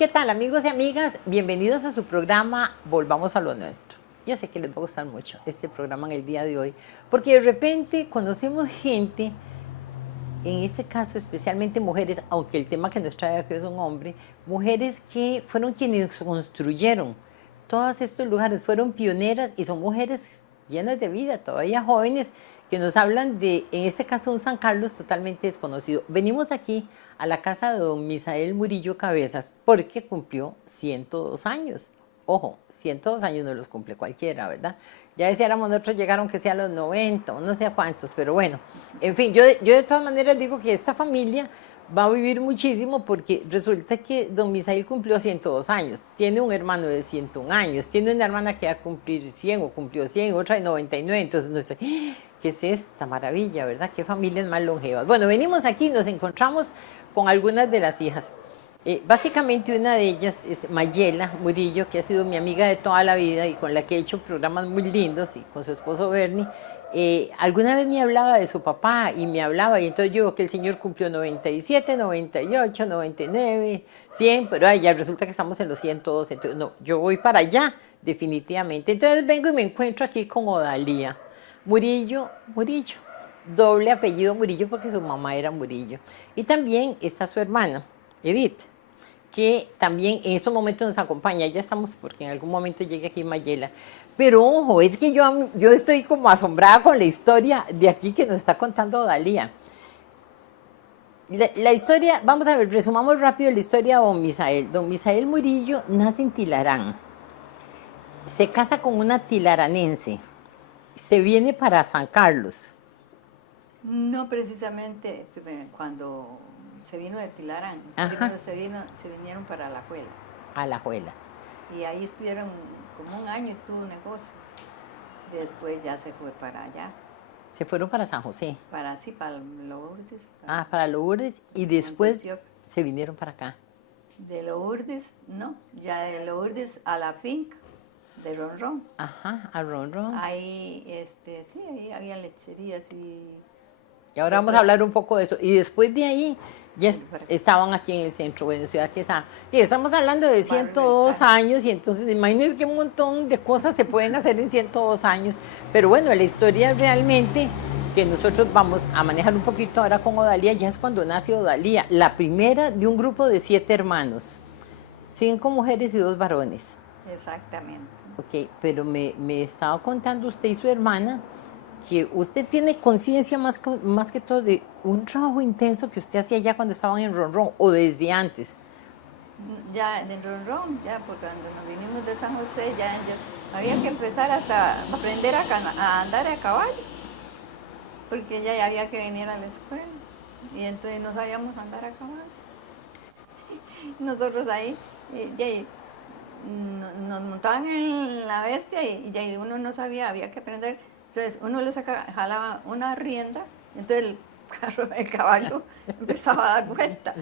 ¿Qué tal, amigos y amigas? Bienvenidos a su programa Volvamos a lo Nuestro. Yo sé que les va a gustar mucho este programa en el día de hoy, porque de repente conocemos gente, en ese caso especialmente mujeres, aunque el tema que nos trae aquí es un hombre, mujeres que fueron quienes construyeron todos estos lugares, fueron pioneras y son mujeres llenas de vida, todavía jóvenes, que nos hablan de, en este caso, un San Carlos totalmente desconocido. Venimos aquí a la casa de don Misael Murillo Cabezas porque cumplió 102 años. Ojo, 102 años no los cumple cualquiera, ¿verdad? Ya decíamos, nosotros llegaron que sea a los 90 o no sé a cuántos, pero bueno, en fin, yo de todas maneras digo que esta familia va a vivir muchísimo porque resulta que don Misael cumplió 102 años, tiene un hermano de 101 años, tiene una hermana que va a cumplir 100 o cumplió 100, otra de 99, entonces no sé, ¿qué es esta maravilla, verdad? ¿Qué familias más longevas? Bueno, venimos aquí y nos encontramos con algunas de las hijas. Básicamente una de ellas es Mayela Murillo, que ha sido mi amiga de toda la vida y con la que he hecho programas muy lindos, y con su esposo Bernie. Alguna vez me hablaba de su papá y me hablaba, y entonces yo que el señor cumplió 97, 98, 99, 100, pero ay, ya resulta que estamos en los 102, entonces no, yo voy para allá definitivamente. Entonces vengo y me encuentro aquí con Odalía Murillo, doble apellido Murillo porque su mamá era Murillo. Y también está su hermana, Edith, que también en estos momentos nos acompaña. Ya estamos, porque en algún momento llegue aquí Mayela. Pero ojo, es que yo estoy como asombrada con la historia de aquí que nos está contando Dalía. La historia, vamos a ver, resumamos rápido la historia de don Misael. Don Misael Murillo nace en Tilarán, se casa con una tilaranense, se viene para San Carlos. No precisamente cuando se vino de Tilarán, Ajá. primero se vinieron para Alajuela. Alajuela. Y ahí estuvieron como un año y tuvo un negocio. Después ya se fue para allá. Se fueron para San José. Para Lourdes. Para Lourdes y después Montesión. se vinieron para acá. De Lourdes, no, ya de Lourdes a la finca de Ronrón. Ajá, a Ronrón. Ahí, sí, ahí había lecherías Y ahora vamos a hablar un poco de eso. Y después de ahí, ya estaban aquí en el centro, bueno, Ciudad Quesada. Y estamos hablando de 102 años, y entonces imagínense qué montón de cosas se pueden hacer en 102 años. Pero bueno, la historia realmente que nosotros vamos a manejar un poquito ahora con Odalía, ya es cuando nace Odalía, la primera de un grupo de 7 hermanos, 5 mujeres y 2 varones. Exactamente. Ok, pero me estaba contando usted y su hermana que usted tiene conciencia más que todo de un trabajo intenso que usted hacía ya cuando estaban en Ronrón o desde antes. Ya en Ronrón, ya porque cuando nos vinimos de San José, ya había que empezar hasta aprender a andar a caballo, porque ya había que venir a la escuela y entonces no sabíamos andar a caballo. Nosotros ahí, nos montaban en la bestia y ya uno no sabía, había que aprender. Entonces uno jalaba una rienda, entonces el caballo empezaba a dar vuelta.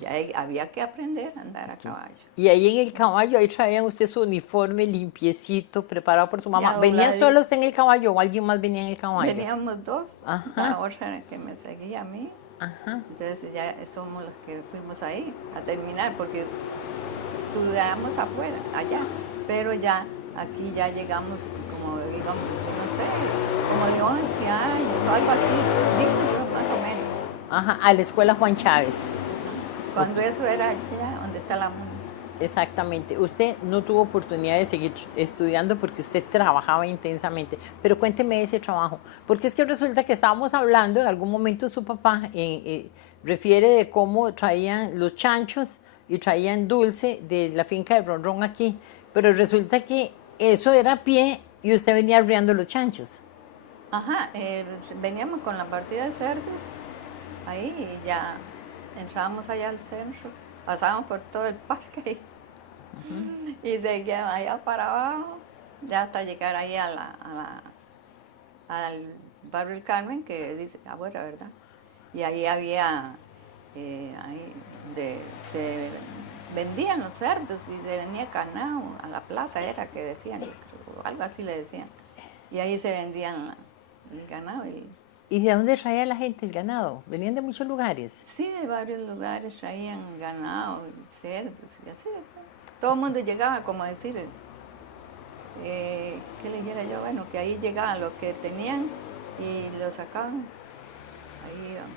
Ya había que aprender a andar a caballo. Y ahí en el caballo, ahí traían usted su uniforme limpiecito, preparado por su mamá. ¿Venían solos en el caballo o alguien más venía en el caballo? Veníamos dos, la otra que me seguía a mí. Ajá. Entonces ya somos los que fuimos ahí a terminar, porque estudiamos afuera, allá, pero ya aquí ya llegamos como digamos, no sé, como de 11 años o algo así, digo yo, más o menos. Ajá, a la escuela Juan Chávez. Cuando eso era allá donde está la música. Exactamente. Usted no tuvo oportunidad de seguir estudiando porque usted trabajaba intensamente. Pero cuénteme ese trabajo. Porque es que resulta que estábamos hablando, en algún momento su papá refiere de cómo traían los chanchos y traían dulce de la finca de Ronrón aquí. Pero resulta que eso era a pie y usted venía arriando los chanchos. Ajá, veníamos con la partida de cerdos ahí y ya entrábamos allá al centro, pasábamos por todo el parque y seguíamos allá para abajo, ya hasta llegar ahí al barrio El Carmen, que dice abuela, ¿verdad? Y ahí había, se vendían los cerdos y se venía ganado a la plaza, era que decían, o algo así le decían. Y ahí se vendían el ganado y ¿Y de dónde traía la gente el ganado? ¿Venían de muchos lugares? Sí, de varios lugares traían ganado, cerdos y así. Todo el mundo llegaba, como decir, ¿qué le dijera yo? Bueno, que ahí llegaban los que tenían y los sacaban. Ahí iban.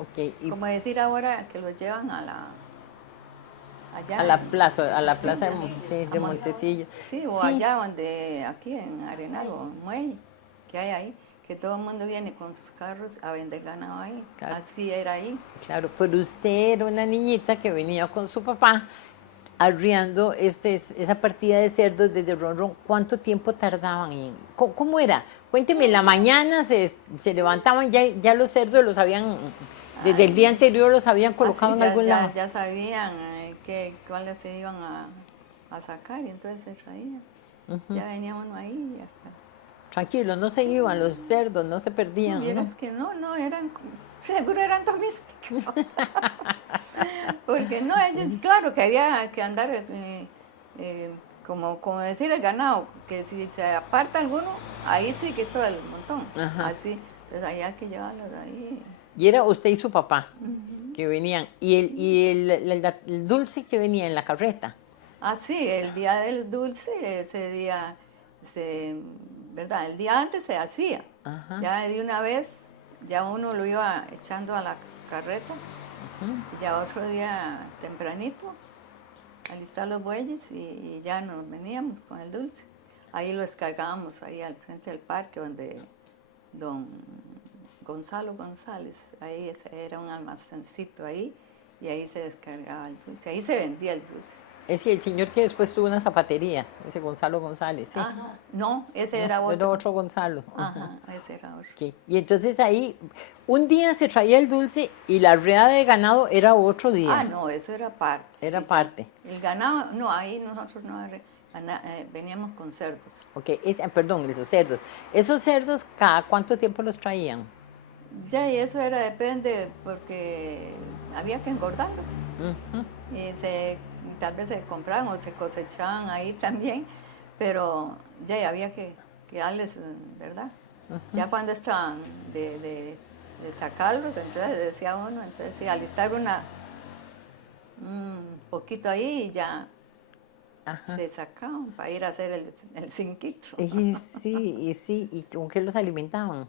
Ok, y Como decir ahora que los llevan allá. a la Sí, plaza de, a de Montecillo. Sí, o allá donde, aquí en Arenal o Muelle, que hay ahí, que todo el mundo viene con sus carros a vender ganado ahí. Claro. Así era ahí. Claro, pero usted era una niñita que venía con su papá arriando esa partida de cerdos desde Ronron. ¿Cuánto tiempo tardaban? ¿Cómo era? Cuénteme, en la mañana se levantaban, ya los cerdos los habían, desde el día anterior los habían colocado en algún lado. Ya sabían cuáles se iban a sacar y entonces se traían. Ya venía uno ahí y ya está. Tranquilo, no se iban los cerdos, no se perdían. Vieras que no, eran, seguro eran domésticos. Porque no, ellos, claro que había que andar, como decir el ganado, que si se aparta alguno, ahí sí que todo el montón. Ajá. Así, entonces había que llevarlos ahí. Y era usted y su papá que venían. Y el dulce que venía en la carreta. Ah, sí, el día del dulce, ese día, ¿verdad? El día antes se hacía. Ajá. Ya de una vez, ya uno lo iba echando a la carreta. Y ya otro día tempranito, alistar los bueyes y ya nos veníamos con el dulce. Ahí lo descargábamos, ahí al frente del parque, donde don Gonzalo González, ahí era un almacencito ahí, y ahí se descargaba el dulce, ahí se vendía el dulce. Es el señor que después tuvo una zapatería, ese Gonzalo González, ¿sí? Ajá, no, ese No, era otro. Era otro Gonzalo. Ajá, ese era otro. Okay. Y entonces ahí, un día se traía el dulce y la riada de ganado era otro día. Ah, no, eso era parte. Era sí, parte. El ganado, no, ahí nosotros no veníamos con cerdos. Ok, perdón, esos cerdos. ¿Esos cerdos cada cuánto tiempo los traían? Ya, y eso depende, porque había que engordarlos. Y tal vez se compraban o se cosechaban ahí también, pero ya había que darles, ¿verdad? Ya cuando estaban de sacarlos, entonces decía uno, entonces sí, alistar un poquito ahí y ya se sacaban para ir a hacer el cinquito. Sí, ¿y con qué los alimentaban?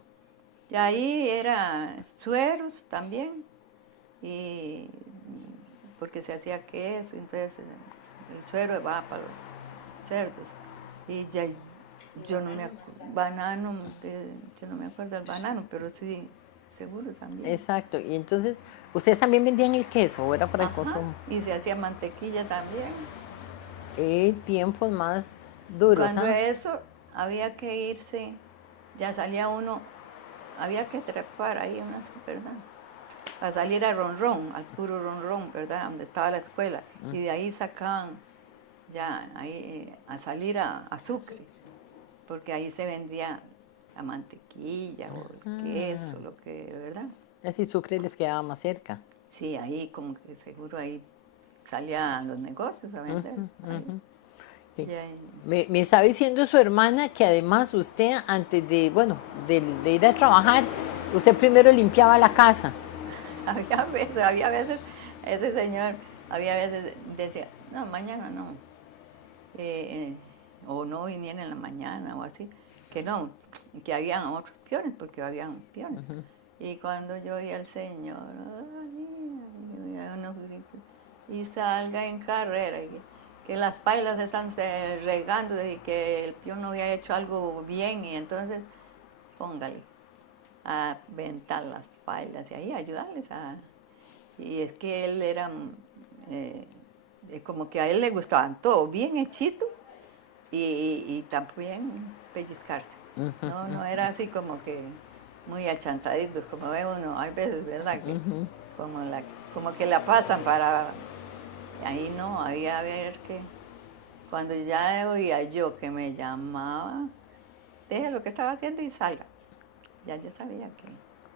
Y ahí era sueros también, y porque se hacía queso, entonces el suero va para los cerdos. Y ya yo no me acuerdo del banano, pero sí, seguro también. Exacto, y entonces, ¿ustedes también vendían el queso o era para el Ajá, consumo? y se hacía mantequilla también. Tiempos más duros, Cuando eso había que irse, ya salía uno, había que trepar ahí, ¿verdad? Para salir a Ronron, al puro Ronron, ¿verdad? Donde estaba la escuela. Y de ahí sacaban ya ahí, a salir a Sucre, porque ahí se vendía la mantequilla o el queso, lo que, ¿verdad? Así Sucre les quedaba más cerca. Sí, ahí como que seguro ahí salían los negocios a vender. Sí. Me está diciendo su hermana que además usted, antes de, bueno, de ir a trabajar, usted primero limpiaba la casa. Había veces, ese señor, había veces decía, no, mañana no, o no viniera en la mañana o así, que no, que habían otros peones, porque habían peones. Y cuando yo oía al señor, y salga en carrera, que las pailas están regando y que el peón no había hecho algo bien, y entonces póngale a aventar las pailas y ahí ayudarles y es que él era como que a él le gustaban todo bien hechito y también pellizcarse. No era así como que muy achantaditos como ve uno, hay veces, ¿verdad? Que como que la pasan para... Ahí no, había a ver que cuando ya oía yo que me llamaba, deje lo que estaba haciendo y salga. Ya yo sabía que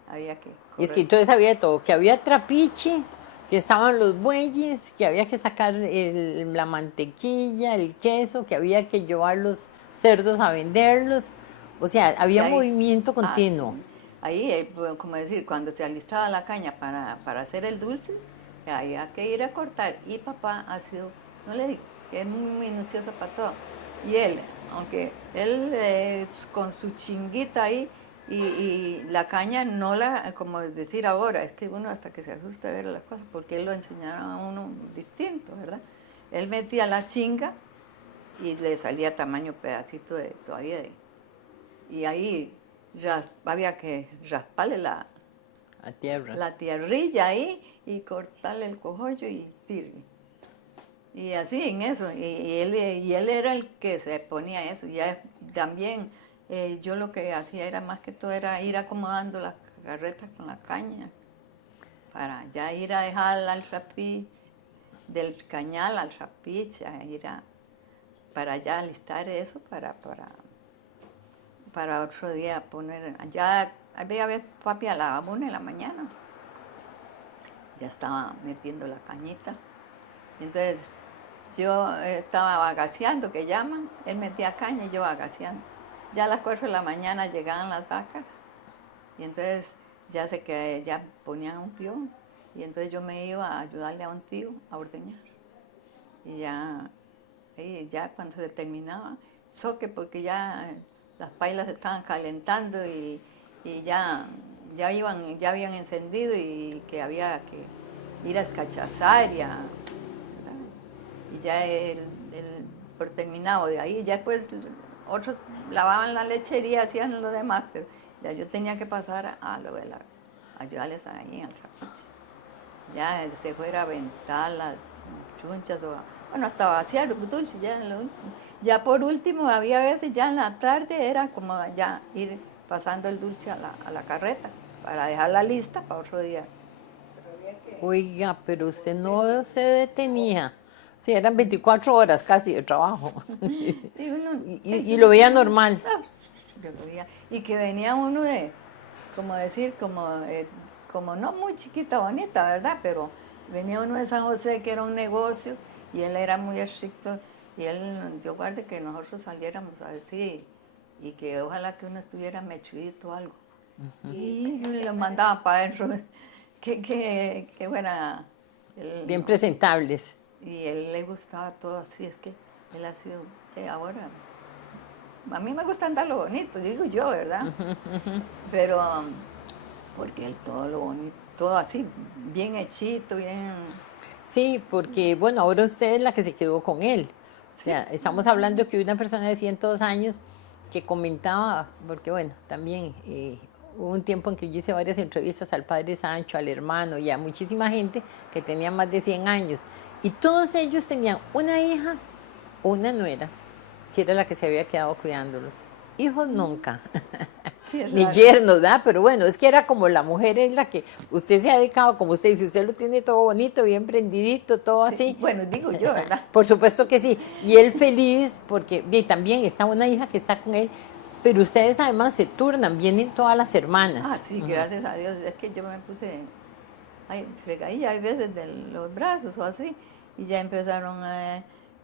había que correr. Y es que entonces había de todo, que había trapiche, que estaban los bueyes, que había que sacar la mantequilla, el queso, que había que llevar los cerdos a venderlos. O sea, había movimiento continuo. Sí. ahí, pues, como decir, cuando se alistaba la caña para hacer el dulce, había que ir a cortar. Y papá ha sido, no le digo, que es muy minucioso para todo. Y él, aunque él con su chinguita ahí, y la caña no la, como decir ahora, es que uno hasta que se asusta de ver las cosas, porque él lo enseñaba a uno distinto, ¿verdad? Él metía la chinga y le salía tamaño pedacito de todavía y ahí había que rasparle A tierra. la tierrilla ahí y cortarle el cojollo y tirarle. Y así en eso, y él era el que se ponía eso. Ya también yo lo que hacía era más que todo era ir acomodando las carretas con la caña para ya ir a dejarla al trapiche, del cañal al trapiche, para ya alistar eso para otro día poner. Ya había veces papi a la 1 de la mañana, ya estaba metiendo la cañita. Entonces yo estaba bagaceando, que llaman, él metía caña y yo bagaceando. Ya a las 4 de la mañana llegaban las vacas y entonces ya ponían un peón y entonces yo me iba a ayudarle a un tío a ordeñar. Y ya cuando se terminaba, soque porque ya las pailas se estaban calentando y ya habían encendido y que había que ir a escachazar y ya por terminado de ahí, ya después otros lavaban la lechería, hacían lo demás, pero ya yo tenía que pasar a lo de ayudarles ahí al trapiche. Ya se fuera a aventar las chunchas bueno, hasta vaciar los dulces ya en lo último. Ya por último, había veces ya en la tarde era como ya ir pasando el dulce a la carreta para dejarla lista para otro día. Oiga, pero usted no se detenía. Sí, eran 24 horas casi de trabajo. Y lo veía normal. Yo lo veía. Y que venía uno como decir, como no muy chiquita, bonita, ¿verdad? Pero venía uno de San José, que era un negocio, y él era muy estricto, y él, Dios guarde que nosotros saliéramos así, y que ojalá que uno estuviera mechudito o algo. Y lo mandaba para adentro, que fuera... Bien presentables. Y él le gustaba todo así, es que él ha sido, ahora, a mí me gusta andar lo bonito, digo yo, ¿verdad? Pero, porque él todo lo bonito, todo así, bien hechito, bien... Sí, porque bueno, ahora usted es la que se quedó con él. O sea, estamos hablando que una persona de 102 años que comentaba, porque bueno, también hubo un tiempo en que yo hice varias entrevistas al padre Sancho, al hermano y a muchísima gente que tenía más de 100 años. Y todos ellos tenían una hija o una nuera, que era la que se había quedado cuidándolos. Hijos nunca. Ni yernos, ¿verdad? Pero bueno, es que era como la mujer es la que usted se ha dedicado, como usted dice, usted lo tiene todo bonito, bien prendidito, todo Sí, así. bueno, digo yo, ¿verdad? Por supuesto que sí. Y él feliz porque también está una hija que está con él, pero ustedes además se turnan, vienen todas las hermanas. Ah, sí, gracias a Dios. Es que yo me puse fregadilla, hay veces de los brazos o así, y ya empezaron ¿no?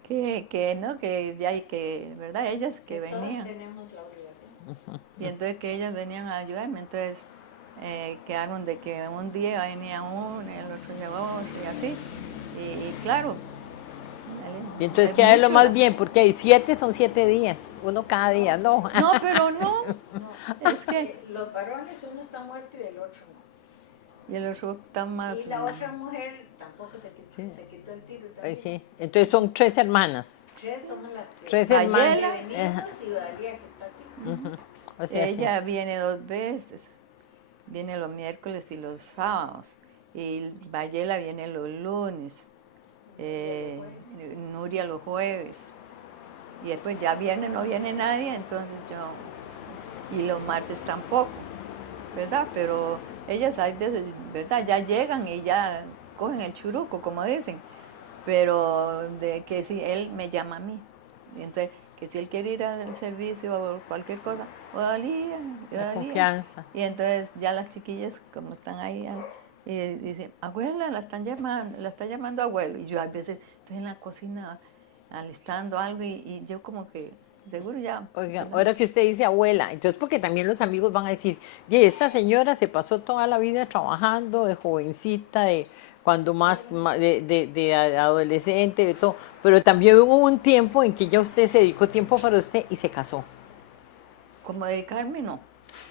Que ya hay que, ¿verdad? Ellas que venían. Todos tenemos la obligación. Y entonces que ellas venían a ayudarme, entonces quedaron de que un día venía uno y el otro llegó otro y así. Y claro. Y entonces es queda lo mucho más bien, porque hay 7 son 7 días, uno cada día, ¿no? No, pero no. Es que... Los varones, uno está muerto y el otro no. Y el otro está más... Y la otra mujer tampoco se quitó el tiro también. Sí. Entonces son 3 hermanas. 3 somos las que... 3 Ayela, hermanas. venimos y Dalia que está aquí. O sea, Ella viene 2 veces. Viene los miércoles y los sábados. Y Bayela viene los lunes. Nuria los jueves. Y después ya viernes no viene nadie, entonces yo... Y los martes tampoco, ¿verdad? Pero ellas hay veces, ¿verdad? Ya llegan y ya cogen el churuco, como dicen. Pero de que si él me llama a mí. Y entonces, que si él quiere ir al servicio o cualquier cosa, o Dalía, confianza. y entonces ya las chiquillas, como están ahí, y dicen, abuela, la está llamando abuelo. Y yo a veces estoy en la cocina alistando algo y yo como que seguro ya. Oiga, ahora que usted dice abuela, entonces porque también los amigos van a decir, y esta señora se pasó toda la vida trabajando de jovencita, de cuando de adolescente, de todo, pero también hubo un tiempo en que ya usted se dedicó tiempo para usted y se casó. Como dedicarme, no.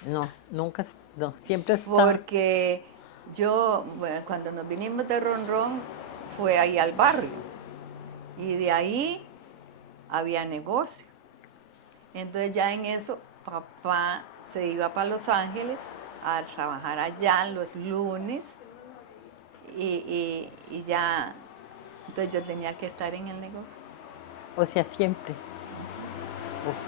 No, nunca, no, siempre está. Porque yo, bueno, cuando nos vinimos de Ronrón, fue ahí al barrio. Y de ahí había negocio. Entonces ya en eso, papá se iba para Los Ángeles a trabajar allá los lunes. Y ya, entonces yo tenía que estar en el negocio. O sea, siempre.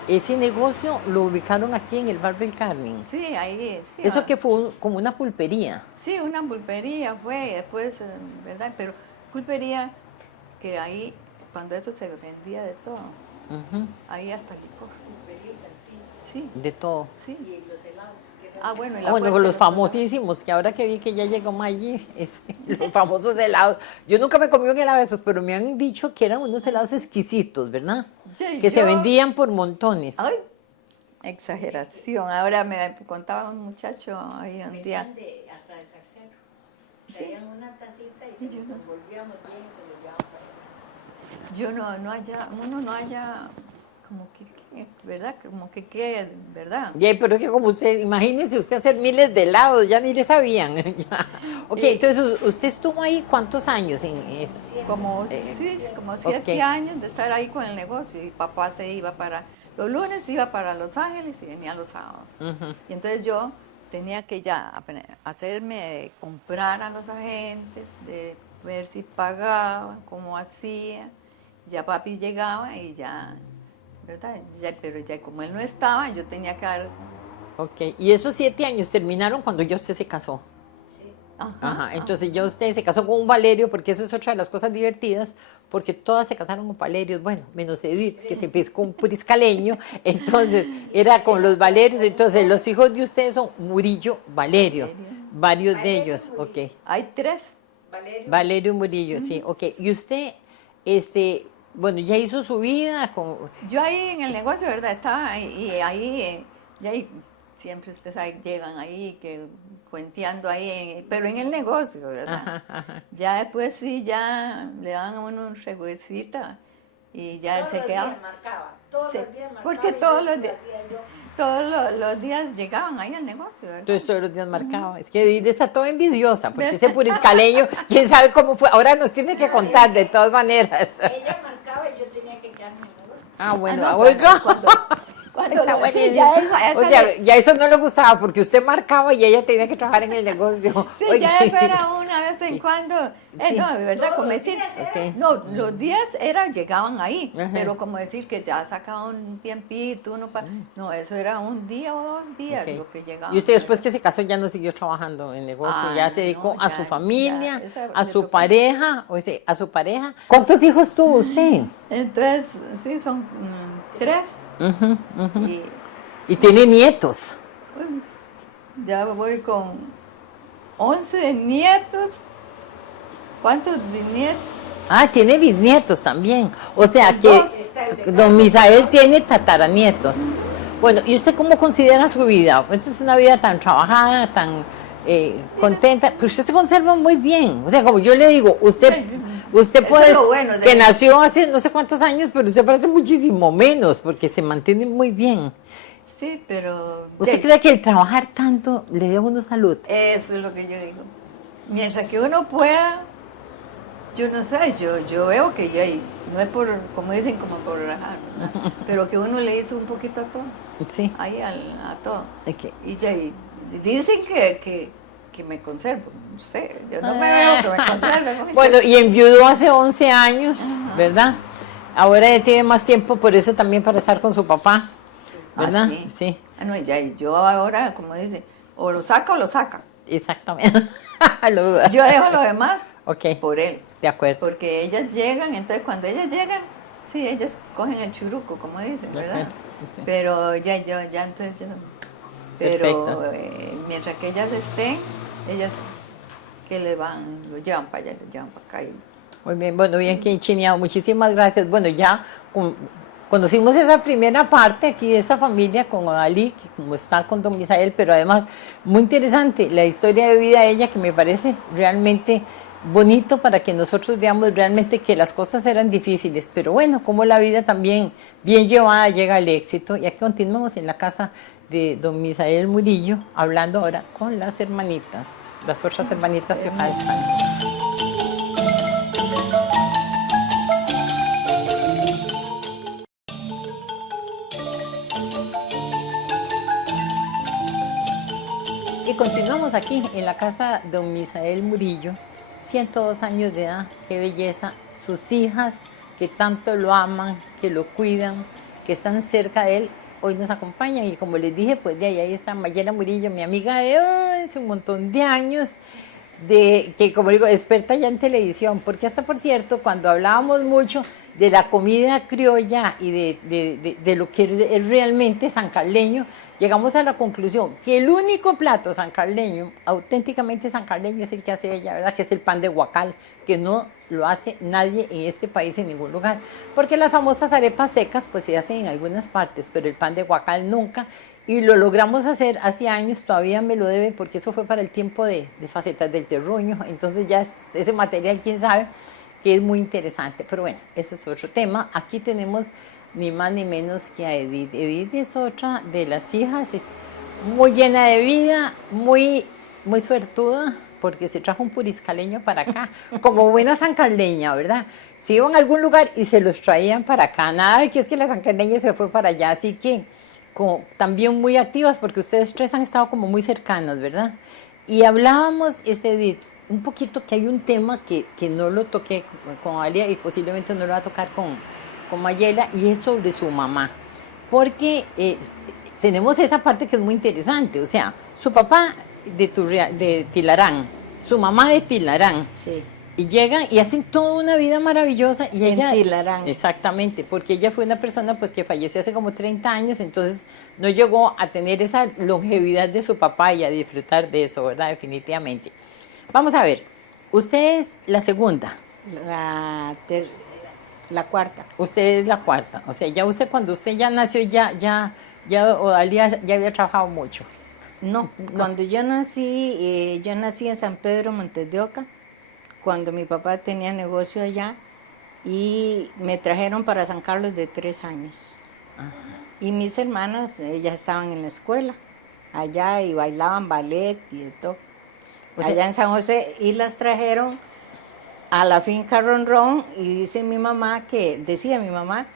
Ese negocio lo ubicaron aquí en el barrio del Carmen. Sí, ahí, sí. Eso que fue como una pulpería. Sí, una pulpería fue, después, ¿verdad? Pero pulpería que ahí, cuando eso se vendía de todo, Ujú, ahí hasta licor. Sí, de todo. sí. Y los helados. Que eran Bueno, y Ah, la bueno, puerta de los famosísimos, que ahora que vi que ya llegó Maggi, los famosos helados. Yo nunca me comí un helado de esos, pero me han dicho que eran unos helados exquisitos, ¿verdad? Sí, Que se yo- vendían por montones. Ay, exageración. Ahora me contaba un muchacho ahí un día. Venían hasta de Sarcero. Sí. Traían una tacita y se yo los no- envolvíamos bien y se los llevaban para allá. Yo uno no haya, como que, ¿verdad? Como que, ¿verdad? Ya, pero es que como usted, imagínese usted hacer miles de helados, ya ni le sabían. Ya. Ok, Y- entonces usted estuvo ahí ¿cuántos años en eso? Como, sí, como 7 ok. años de estar ahí con el negocio. Y papá se iba los lunes iba para Los Ángeles y venía los sábados. Ujú. Y entonces yo tenía que ya hacerme comprar a los agentes, de ver si pagaban, cómo hacía. Ya papi llegaba y ya, ¿verdad? Pero ya como él no estaba, yo tenía que dar... Ok, y esos 7 años terminaron cuando ya usted se casó. Sí. Ajá, entonces ya usted se casó con un Valerio, porque eso es otra de las cosas divertidas, porque todas se casaron con Valerios, bueno, menos Edith, que se pescó un puriscaleño, entonces era con los Valerios, entonces los hijos de ustedes son Murillo, Valerio, varios de Valerio, ellos, Murillo. ok. Hay 3. Valerio. Murillo, Murillo, sí, ok. Y usted, bueno, ya hizo su vida con... Yo ahí en el negocio, ¿verdad? Estaba ahí, y ahí siempre ustedes sabe, llegan ahí, que cuenteando ahí, pero en el negocio, ¿verdad? Ajá, ajá. Ya después sí, ya le daban a uno un reguecita y ya Todos se los quedaba. días marcaba. Todos Sí, los días marcaba. porque y todos eso los lo días- hacía yo. Todos los días llegaban ahí al negocio, ¿verdad? Entonces todos los días marcaba. Es que Edith está toda envidiosa, porque ese puriscaleño, quién sabe cómo fue. Ahora nos tiene que contar de todas maneras. Ella marcaba y yo tenía que quedarme en el negocio. Ah, bueno, no, oiga. cuando Esa sí, buenísima. ya esa O sea, ya eso no le gustaba porque usted marcaba y ella tenía que trabajar en el negocio. sí, Oiga. ya eso era una vez en cuando. No, de verdad, Todos como los decir. días era. Ok. No, los días llegaban ahí, Ajá. pero como decir que ya sacaba un tiempito, no, eso era un día o 2 días Ok. lo que llegaba. Y usted después que se casó ya no siguió trabajando en el negocio, Ah, ya se no, dedicó no, a ya, su familia, ya, esa a le su tocó. pareja, o sea, a su pareja. ¿Cuántos hijos tuvo usted? Entonces, sí, son 3 Ujú, ujú. y Y tiene nietos. uy, ya voy con 11 nietos. ¿Cuántos bisnietos? Ah, tiene bisnietos también. O sea Son que dos. don Misael tiene tataranietos. Bueno, ¿y usted cómo considera su vida? Eso es una vida tan trabajada, tan contenta, pero usted se conserva muy bien. O sea, como yo le digo, usted Eso puede, es lo bueno de- que nació hace no sé cuántos años, pero usted parece muchísimo menos, porque se mantiene muy bien. Sí, pero ¿Usted cree que el trabajar tanto le da a uno salud? eso es lo que yo digo. Mientras que uno pueda, yo no sé, yo veo que ya, no es por, como dicen, como por rajar, ¿verdad? Pero que uno le hizo un poquito a todo, Sí. ahí a todo. Ok. Y ya, y dicen que me conservo, no sé, yo no me veo que me conserve. ¿no? Bueno, y enviudó hace 11 años, ¿verdad? Ahora ya tiene más tiempo, por eso también para estar con su papá, ¿verdad? Ah, sí. Sí, Ah, no, ya, y yo ahora, como dicen, o lo saca o lo saca. exactamente. Lo duda. Yo dejo lo demás Ok, por él. de acuerdo. Porque ellas llegan, entonces cuando ellas llegan, sí, ellas cogen el churuco, como dicen, De ¿verdad? acuerdo, sí. Pero ya entonces yo no. Perfecto. Pero mientras que ellas estén, ellas que le van, lo llevan para allá, lo llevan para acá. Muy bien, bueno, bien que chineado. Muchísimas gracias. Bueno, ya con conocimos esa primera parte aquí de esa familia con Odalí, que como está con don Misael, pero además muy interesante la historia de vida de ella, que me parece realmente bonito para que nosotros veamos realmente que las cosas eran difíciles, pero bueno, como la vida también bien llevada llega al éxito. Y aquí continuamos en la casa de don Misael Murillo, hablando ahora con las hermanitas, las otras hermanitas que acá están. Y continuamos aquí en la casa de don Misael Murillo, 102 años de edad, qué belleza, sus hijas que tanto lo aman, que lo cuidan, que están cerca de él, hoy nos acompañan. Y como les dije, pues de ahí está Mayela Murillo, mi amiga de hace un montón de años, que como digo, experta ya en televisión, porque hasta por cierto, cuando hablábamos mucho de la comida criolla y de lo que es realmente sancarleño, llegamos a la conclusión que el único plato sancarleño, auténticamente sancarleño, es el que hace ella, ¿verdad? Que es el pan de guacal, que no lo hace nadie en este país en ningún lugar, porque las famosas arepas secas pues se hacen en algunas partes, pero el pan de guacal nunca. Y lo logramos hacer hace años, todavía me lo debe, porque eso fue para el tiempo de Facetas del Terruño, entonces ya ese material, quién sabe, que es muy interesante. Pero bueno, ese es otro tema. Aquí tenemos ni más ni menos que a Edith. Edith es otra de las hijas, es muy llena de vida, muy suertuda, porque se trajo un puriscaleño para acá, como buena sancarleña, ¿verdad? Se iban a algún lugar y se los traían para acá, nada de que es que la sancarleña se fue para allá, así que también muy activas, porque ustedes tres han estado como muy cercanos, ¿verdad? Y hablábamos, Edith, un poquito que hay un tema que no lo toqué con Alia y posiblemente no lo va a tocar con Mayela, y es sobre su mamá, porque tenemos esa parte que es muy interesante, o sea, su papá de Tilarán, su mamá de Tilarán, Sí. y llegan y hacen toda una vida maravillosa y ella Tilarán. Exactamente, porque ella fue una persona pues que falleció hace como 30 años, entonces no llegó a tener esa longevidad de su papá y a disfrutar de eso, ¿verdad? Definitivamente. Vamos a ver, usted es la segunda. La cuarta. Usted es la cuarta, o sea, ya usted cuando usted ya nació ya Odalia ya había trabajado mucho. No, cuando yo nací en San Pedro Montes de Oca, cuando mi papá tenía negocio allá, y me trajeron para San Carlos de 3 años. Ajá. Y mis hermanas, ellas estaban en la escuela, allá, y bailaban ballet y de todo. Allá en San José, y las trajeron a la finca Ronrón, y decía mi mamá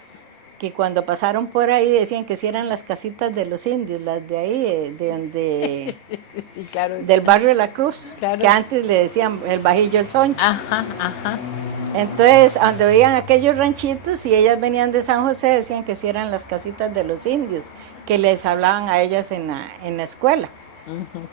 que cuando pasaron por ahí decían que si eran las casitas de los indios, las de ahí, de donde, sí, claro, del barrio de la Cruz, claro, que antes le decían el Bajillo el Soncho. Ajá, ajá. Entonces, donde veían aquellos ranchitos, y ellas venían de San José, decían que si eran las casitas de los indios, que les hablaban a ellas en la escuela.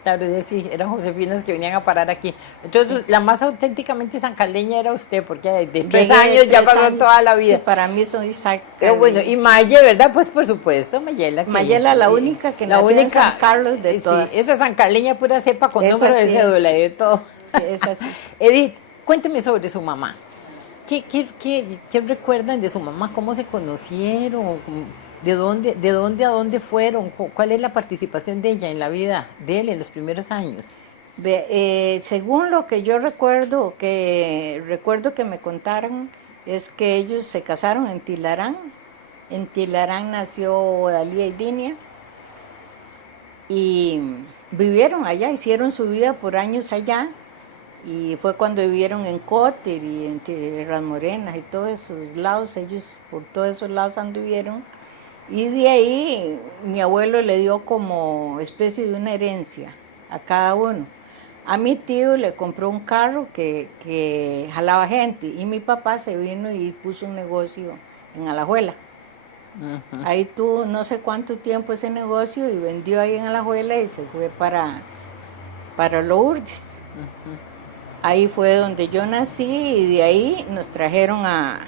Claro, sí, eran josefinas que venían a parar aquí. Entonces, sí, la más auténticamente sancarleña era usted, porque de 3 años ya pasó toda la vida. Sí, para mí son exactas. Pero bueno, y Maya, ¿verdad? Pues por supuesto, Mayela. Mayela, la única que nació en San Carlos de todas. Sí, esa sancarleña pura cepa con número de cédula y de todo. Sí, es así. Edith, cuénteme sobre su mamá. ¿Qué recuerdan de su mamá? ¿Cómo se conocieron? ¿De dónde a dónde fueron? ¿Cuál es la participación de ella en la vida de él en los primeros años? Según lo que yo recuerdo que me contaron, es que ellos se casaron en Tilarán. En Tilarán nació Odalía y Dinia, y vivieron allá, hicieron su vida por años allá, y fue cuando vivieron en Cóter y en Tierras Morenas y todos esos lados, ellos por todos esos lados anduvieron. Y de ahí mi abuelo le dio como especie de una herencia a cada uno. A mi tío le compró un carro que jalaba gente, y mi papá se vino y puso un negocio en Alajuela. Uh-huh. Ahí tuvo no sé cuánto tiempo ese negocio, y vendió ahí en Alajuela y se fue para Lourdes. Uh-huh. Ahí fue donde yo nací, y de ahí nos trajeron a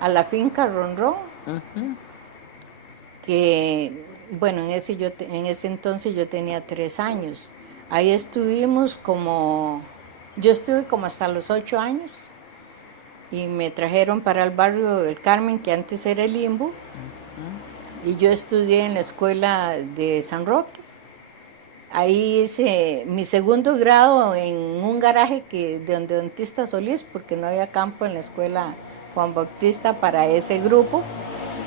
la finca Ronrón. Uh-huh. Que, bueno, en ese entonces yo tenía 3 años. Ahí estuvimos yo estuve como hasta los 8 años, y me trajeron para el barrio del Carmen, que antes era el Limbo. y yo estudié en la escuela de San Roque. Ahí hice mi segundo grado en un garaje de donde Dentista Solís, porque no había campo en la escuela Juan Bautista para ese grupo.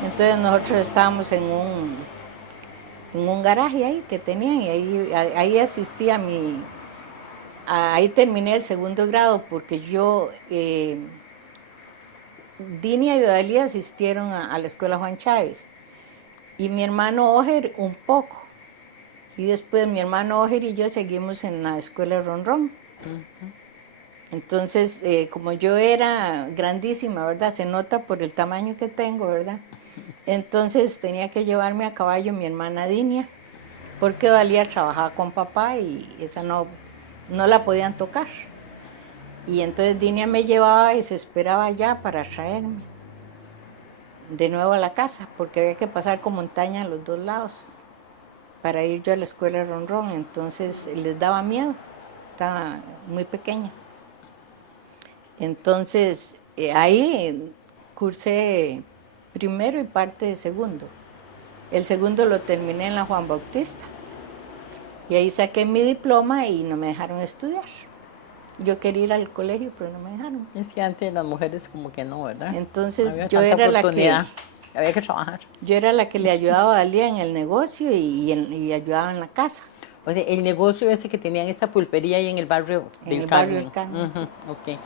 Entonces nosotros estábamos en un garaje ahí que tenían, y ahí asistí ahí terminé el segundo grado, porque Dinia y Odalía asistieron a la escuela Juan Chávez, y mi hermano Oger un poco. Y después mi hermano Oger y yo seguimos en la escuela Ronrón. Entonces, como yo era grandísima, ¿verdad? Se nota por el tamaño que tengo, ¿verdad? Entonces tenía que llevarme a caballo mi hermana Dinia, porque Dalía trabajaba con papá y esa no la podían tocar. Y entonces Dinia me llevaba y se esperaba allá para traerme de nuevo a la casa, porque había que pasar con montaña a los dos lados para ir yo a la escuela Ronrón. Entonces les daba miedo, estaba muy pequeña. Entonces ahí cursé primero y parte de segundo. El segundo lo terminé en la Juan Bautista, y ahí saqué mi diploma y no me dejaron estudiar. Yo quería ir al colegio, pero no me dejaron. Es que antes las mujeres como que no, ¿verdad? Entonces había yo tanta era oportunidad, había que trabajar. Yo era la que le ayudaba a Dalía en el negocio y ayudaba en la casa. O sea, el negocio ese que tenían esa pulpería ahí en el barrio del Carmen. Sí. Okay.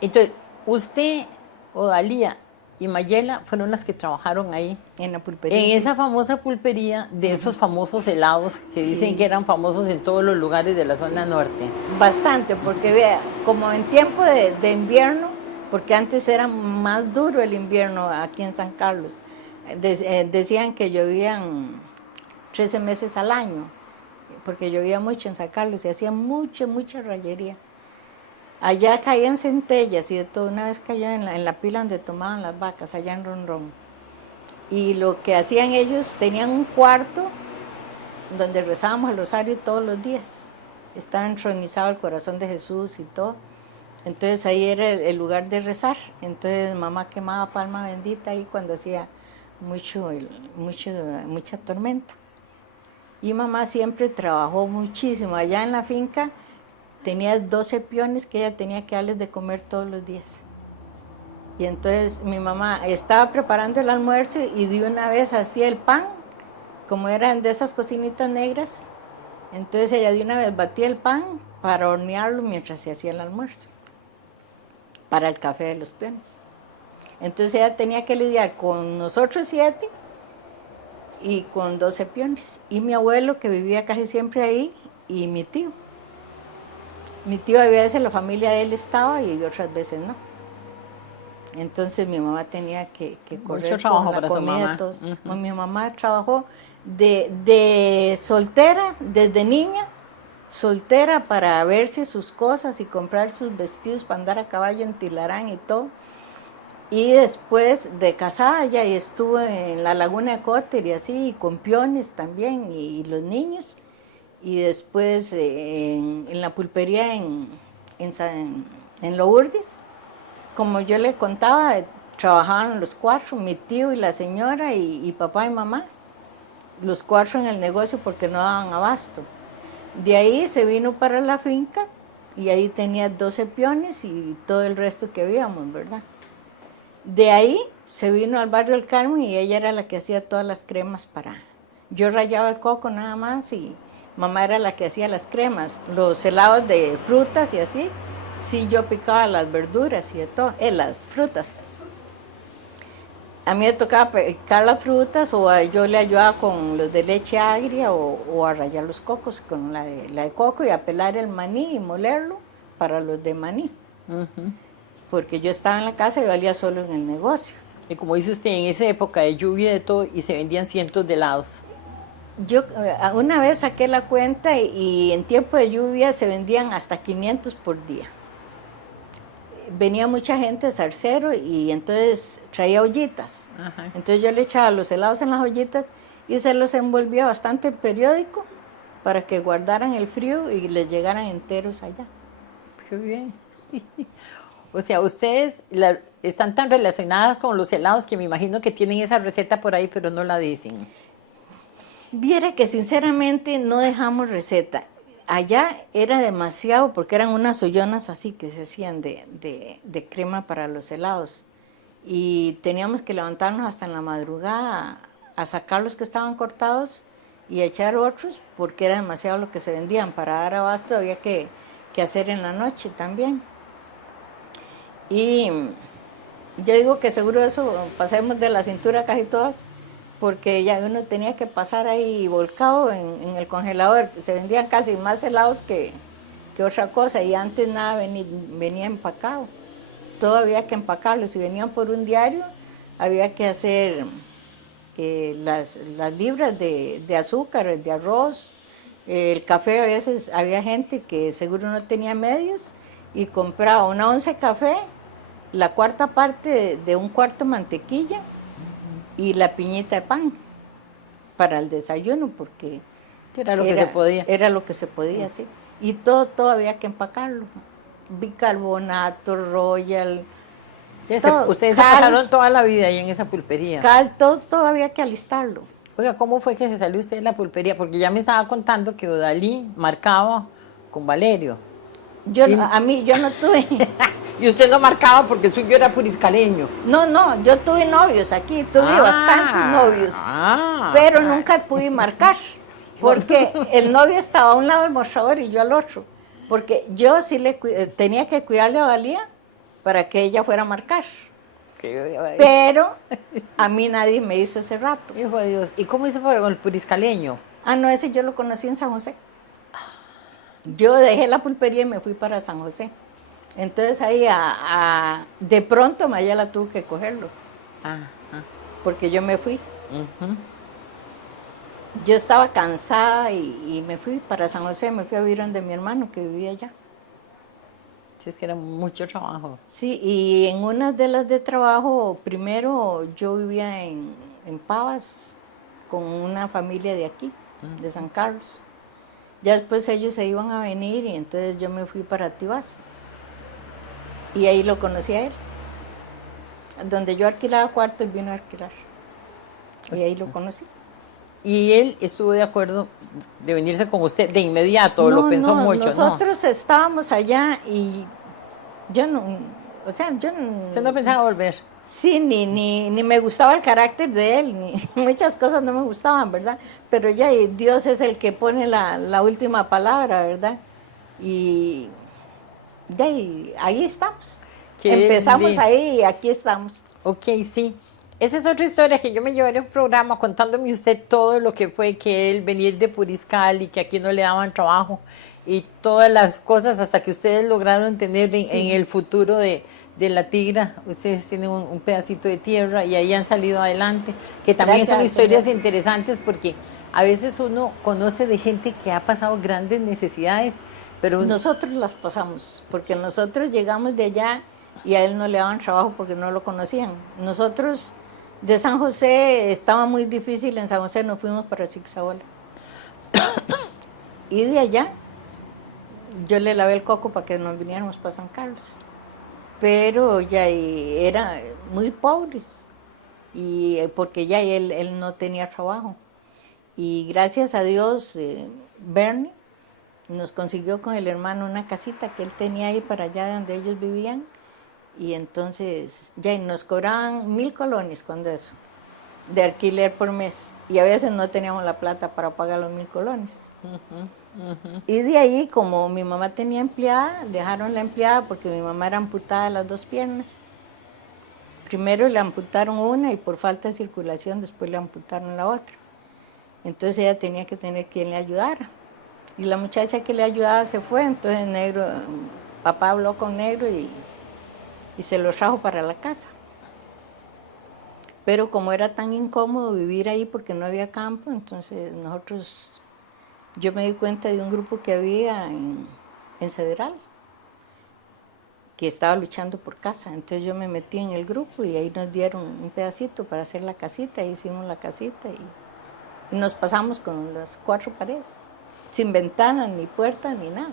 Entonces, usted, Odalía y Mayela fueron las que trabajaron ahí. En la pulpería. En esa famosa pulpería de esos famosos helados que dicen que eran famosos en todos los lugares de la zona norte. Bastante, porque vea, como en tiempo de invierno, porque antes era más duro el invierno aquí en San Carlos, decían que llovían 13 meses al año, porque llovía mucho en San Carlos y hacía mucha rayería. Allá caían centellas y de todo. Una vez cayó en la pila donde tomaban las vacas, allá en Ronrón. Y lo que hacían ellos, tenían un cuarto donde rezábamos el rosario todos los días. Estaba entronizado el corazón de Jesús y todo. Entonces ahí era el lugar de rezar. Entonces mamá quemaba palma bendita ahí cuando hacía mucha tormenta. Y mamá siempre trabajó muchísimo. Allá en la finca tenía 12 peones que ella tenía que darles de comer todos los días. Y entonces mi mamá estaba preparando el almuerzo y de una vez hacía el pan, como eran de esas cocinitas negras. Entonces ella de una vez batía el pan para hornearlo mientras se hacía el almuerzo, para el café de los peones. Entonces ella tenía que lidiar con nosotros 7 y con 12 peones. Y mi abuelo, que vivía casi siempre ahí, y mi tío. Mi tío, a veces la familia de él estaba y otras veces no. Entonces mi mamá tenía que correr. Mucho trabajo con la para su comida, mamá. todos. Mi mamá trabajó de soltera, desde niña, soltera, para verse sus cosas y comprar sus vestidos para andar a caballo en Tilarán y todo. Y después de casada ya estuvo en la laguna de Cóter y así, y con peones también, y los niños. Y después en la pulpería en Lourdes, como yo le contaba, trabajaban los 4, mi tío y la señora y papá y mamá, los 4 en el negocio porque no daban abasto. De ahí se vino para la finca y ahí tenía 12 peones y todo el resto que habíamos, ¿verdad? De ahí se vino al barrio del Carmen y ella era la que hacía todas las cremas para... Yo rallaba el coco nada más y mamá era la que hacía las cremas, los helados de frutas y así. Sí, yo picaba las verduras y de todo, las frutas. A mí me tocaba picar las frutas o yo le ayudaba con los de leche agria o a rallar los cocos con la de coco y a pelar el maní y molerlo para los de maní. Porque yo estaba en la casa y valía solo en el negocio. Y como dice usted, en esa época de lluvia de todo y se vendían cientos de helados. Yo una vez saqué la cuenta y en tiempo de lluvia se vendían hasta 500 por día. Venía mucha gente zarcero y entonces traía ollitas. Entonces yo le echaba los helados en las ollitas y se los envolvía bastante en periódico para que guardaran el frío y les llegaran enteros allá. Qué bien. O sea, ustedes están tan relacionadas con los helados que me imagino que tienen esa receta por ahí, pero no la dicen. Viera que sinceramente no dejamos receta. Allá era demasiado porque eran unas ollonas así que se hacían de crema para los helados. Y teníamos que levantarnos hasta en la madrugada a sacar los que estaban cortados y a echar otros porque era demasiado lo que se vendían. Para dar abasto había que hacer en la noche también. Y yo digo que seguro eso pasemos de la cintura casi todas, porque ya uno tenía que pasar ahí volcado en el congelador. Se vendían casi más helados que otra cosa, y antes nada venía empacado. Todo había que empacarlo. Si venían por un diario, había que hacer las libras de azúcar, de arroz, el café. A veces había gente que seguro no tenía medios y compraba una once de café, la cuarta parte de un cuarto de mantequilla y la piñita de pan para el desayuno, porque Era lo que se podía. Era lo que se podía, sí. Y todo había que empacarlo. Bicarbonato, Royal. Ustedes se pasaron toda la vida ahí en esa pulpería. Todo había que alistarlo. Oiga, ¿cómo fue que se salió usted de la pulpería? Porque ya me estaba contando que Odalí marcaba con Valerio. Yo no tuve. Y usted no marcaba porque el suyo era puriscaleño. No, yo tuve novios aquí, tuve bastantes novios, pero nunca pude marcar, porque el novio estaba a un lado del mostrador y yo al otro, porque yo sí tenía que cuidarle a Valía para que ella fuera a marcar, pero a mí nadie me hizo ese rato. Hijo de Dios, ¿y cómo hizo con el puriscaleño? No, ese yo lo conocí en San José. Yo dejé la pulpería y me fui para San José. Entonces ahí de pronto Maya la tuvo que cogerlo, porque yo me fui. Yo estaba cansada y me fui para San José, me fui a vivir donde mi hermano que vivía allá. Sí, es que era mucho trabajo. Sí, y en una de las de trabajo, primero yo vivía en Pavas con una familia de aquí, de San Carlos. Ya después ellos se iban a venir y entonces yo me fui para Tibás. Y ahí lo conocí a él. Donde yo alquilaba cuarto, él vino a alquilar. Y ahí lo conocí. ¿Y él estuvo de acuerdo de venirse con usted de inmediato? ¿O lo pensó mucho? Nosotros estábamos allá y yo no, o sea, yo no... ¿Usted no pensaba volver? Sí, ni me gustaba el carácter de él, ni muchas cosas no me gustaban, ¿verdad? Pero ya Dios es el que pone la última palabra, ¿verdad? Y ya ahí estamos. Empezamos ahí y aquí estamos. Ok, sí. Esa es otra historia que yo me llevaré a un programa contándome usted todo lo que fue que él venir de Puriscal y que aquí no le daban trabajo y todas las cosas hasta que ustedes lograron tener en el futuro de la Tigra. Ustedes tienen un pedacito de tierra y ahí han salido adelante, que también son historias interesantes porque a veces uno conoce de gente que ha pasado grandes necesidades, pero nosotros las pasamos, porque nosotros llegamos de allá y a él no le daban trabajo porque no lo conocían. Nosotros de San José estaba muy difícil, en San José nos fuimos para Zigzagola. Y de allá yo le lavé el coco para que nos viniéramos para San Carlos. Pero ya era muy pobres, y porque ya él no tenía trabajo. Y gracias a Dios, Bernie nos consiguió con el hermano una casita que él tenía ahí para allá donde ellos vivían. Y entonces ya nos cobraban 1,000 colones cuando eso, de alquiler por mes. Y a veces no teníamos la plata para pagar los 1,000 colones. Y de ahí, como mi mamá tenía empleada, dejaron la empleada porque mi mamá era amputada de las 2 piernas. Primero le amputaron una y por falta de circulación después le amputaron la otra. Entonces ella tenía que tener quien le ayudara. Y la muchacha que le ayudaba se fue, entonces papá habló con Negro y se lo trajo para la casa. Pero como era tan incómodo vivir ahí porque no había campo, entonces yo me di cuenta de un grupo que había en Cederal, que estaba luchando por casa. Entonces yo me metí en el grupo y ahí nos dieron un pedacito para hacer la casita, ahí hicimos la casita y nos pasamos con las 4 paredes, sin ventanas, ni puertas, ni nada.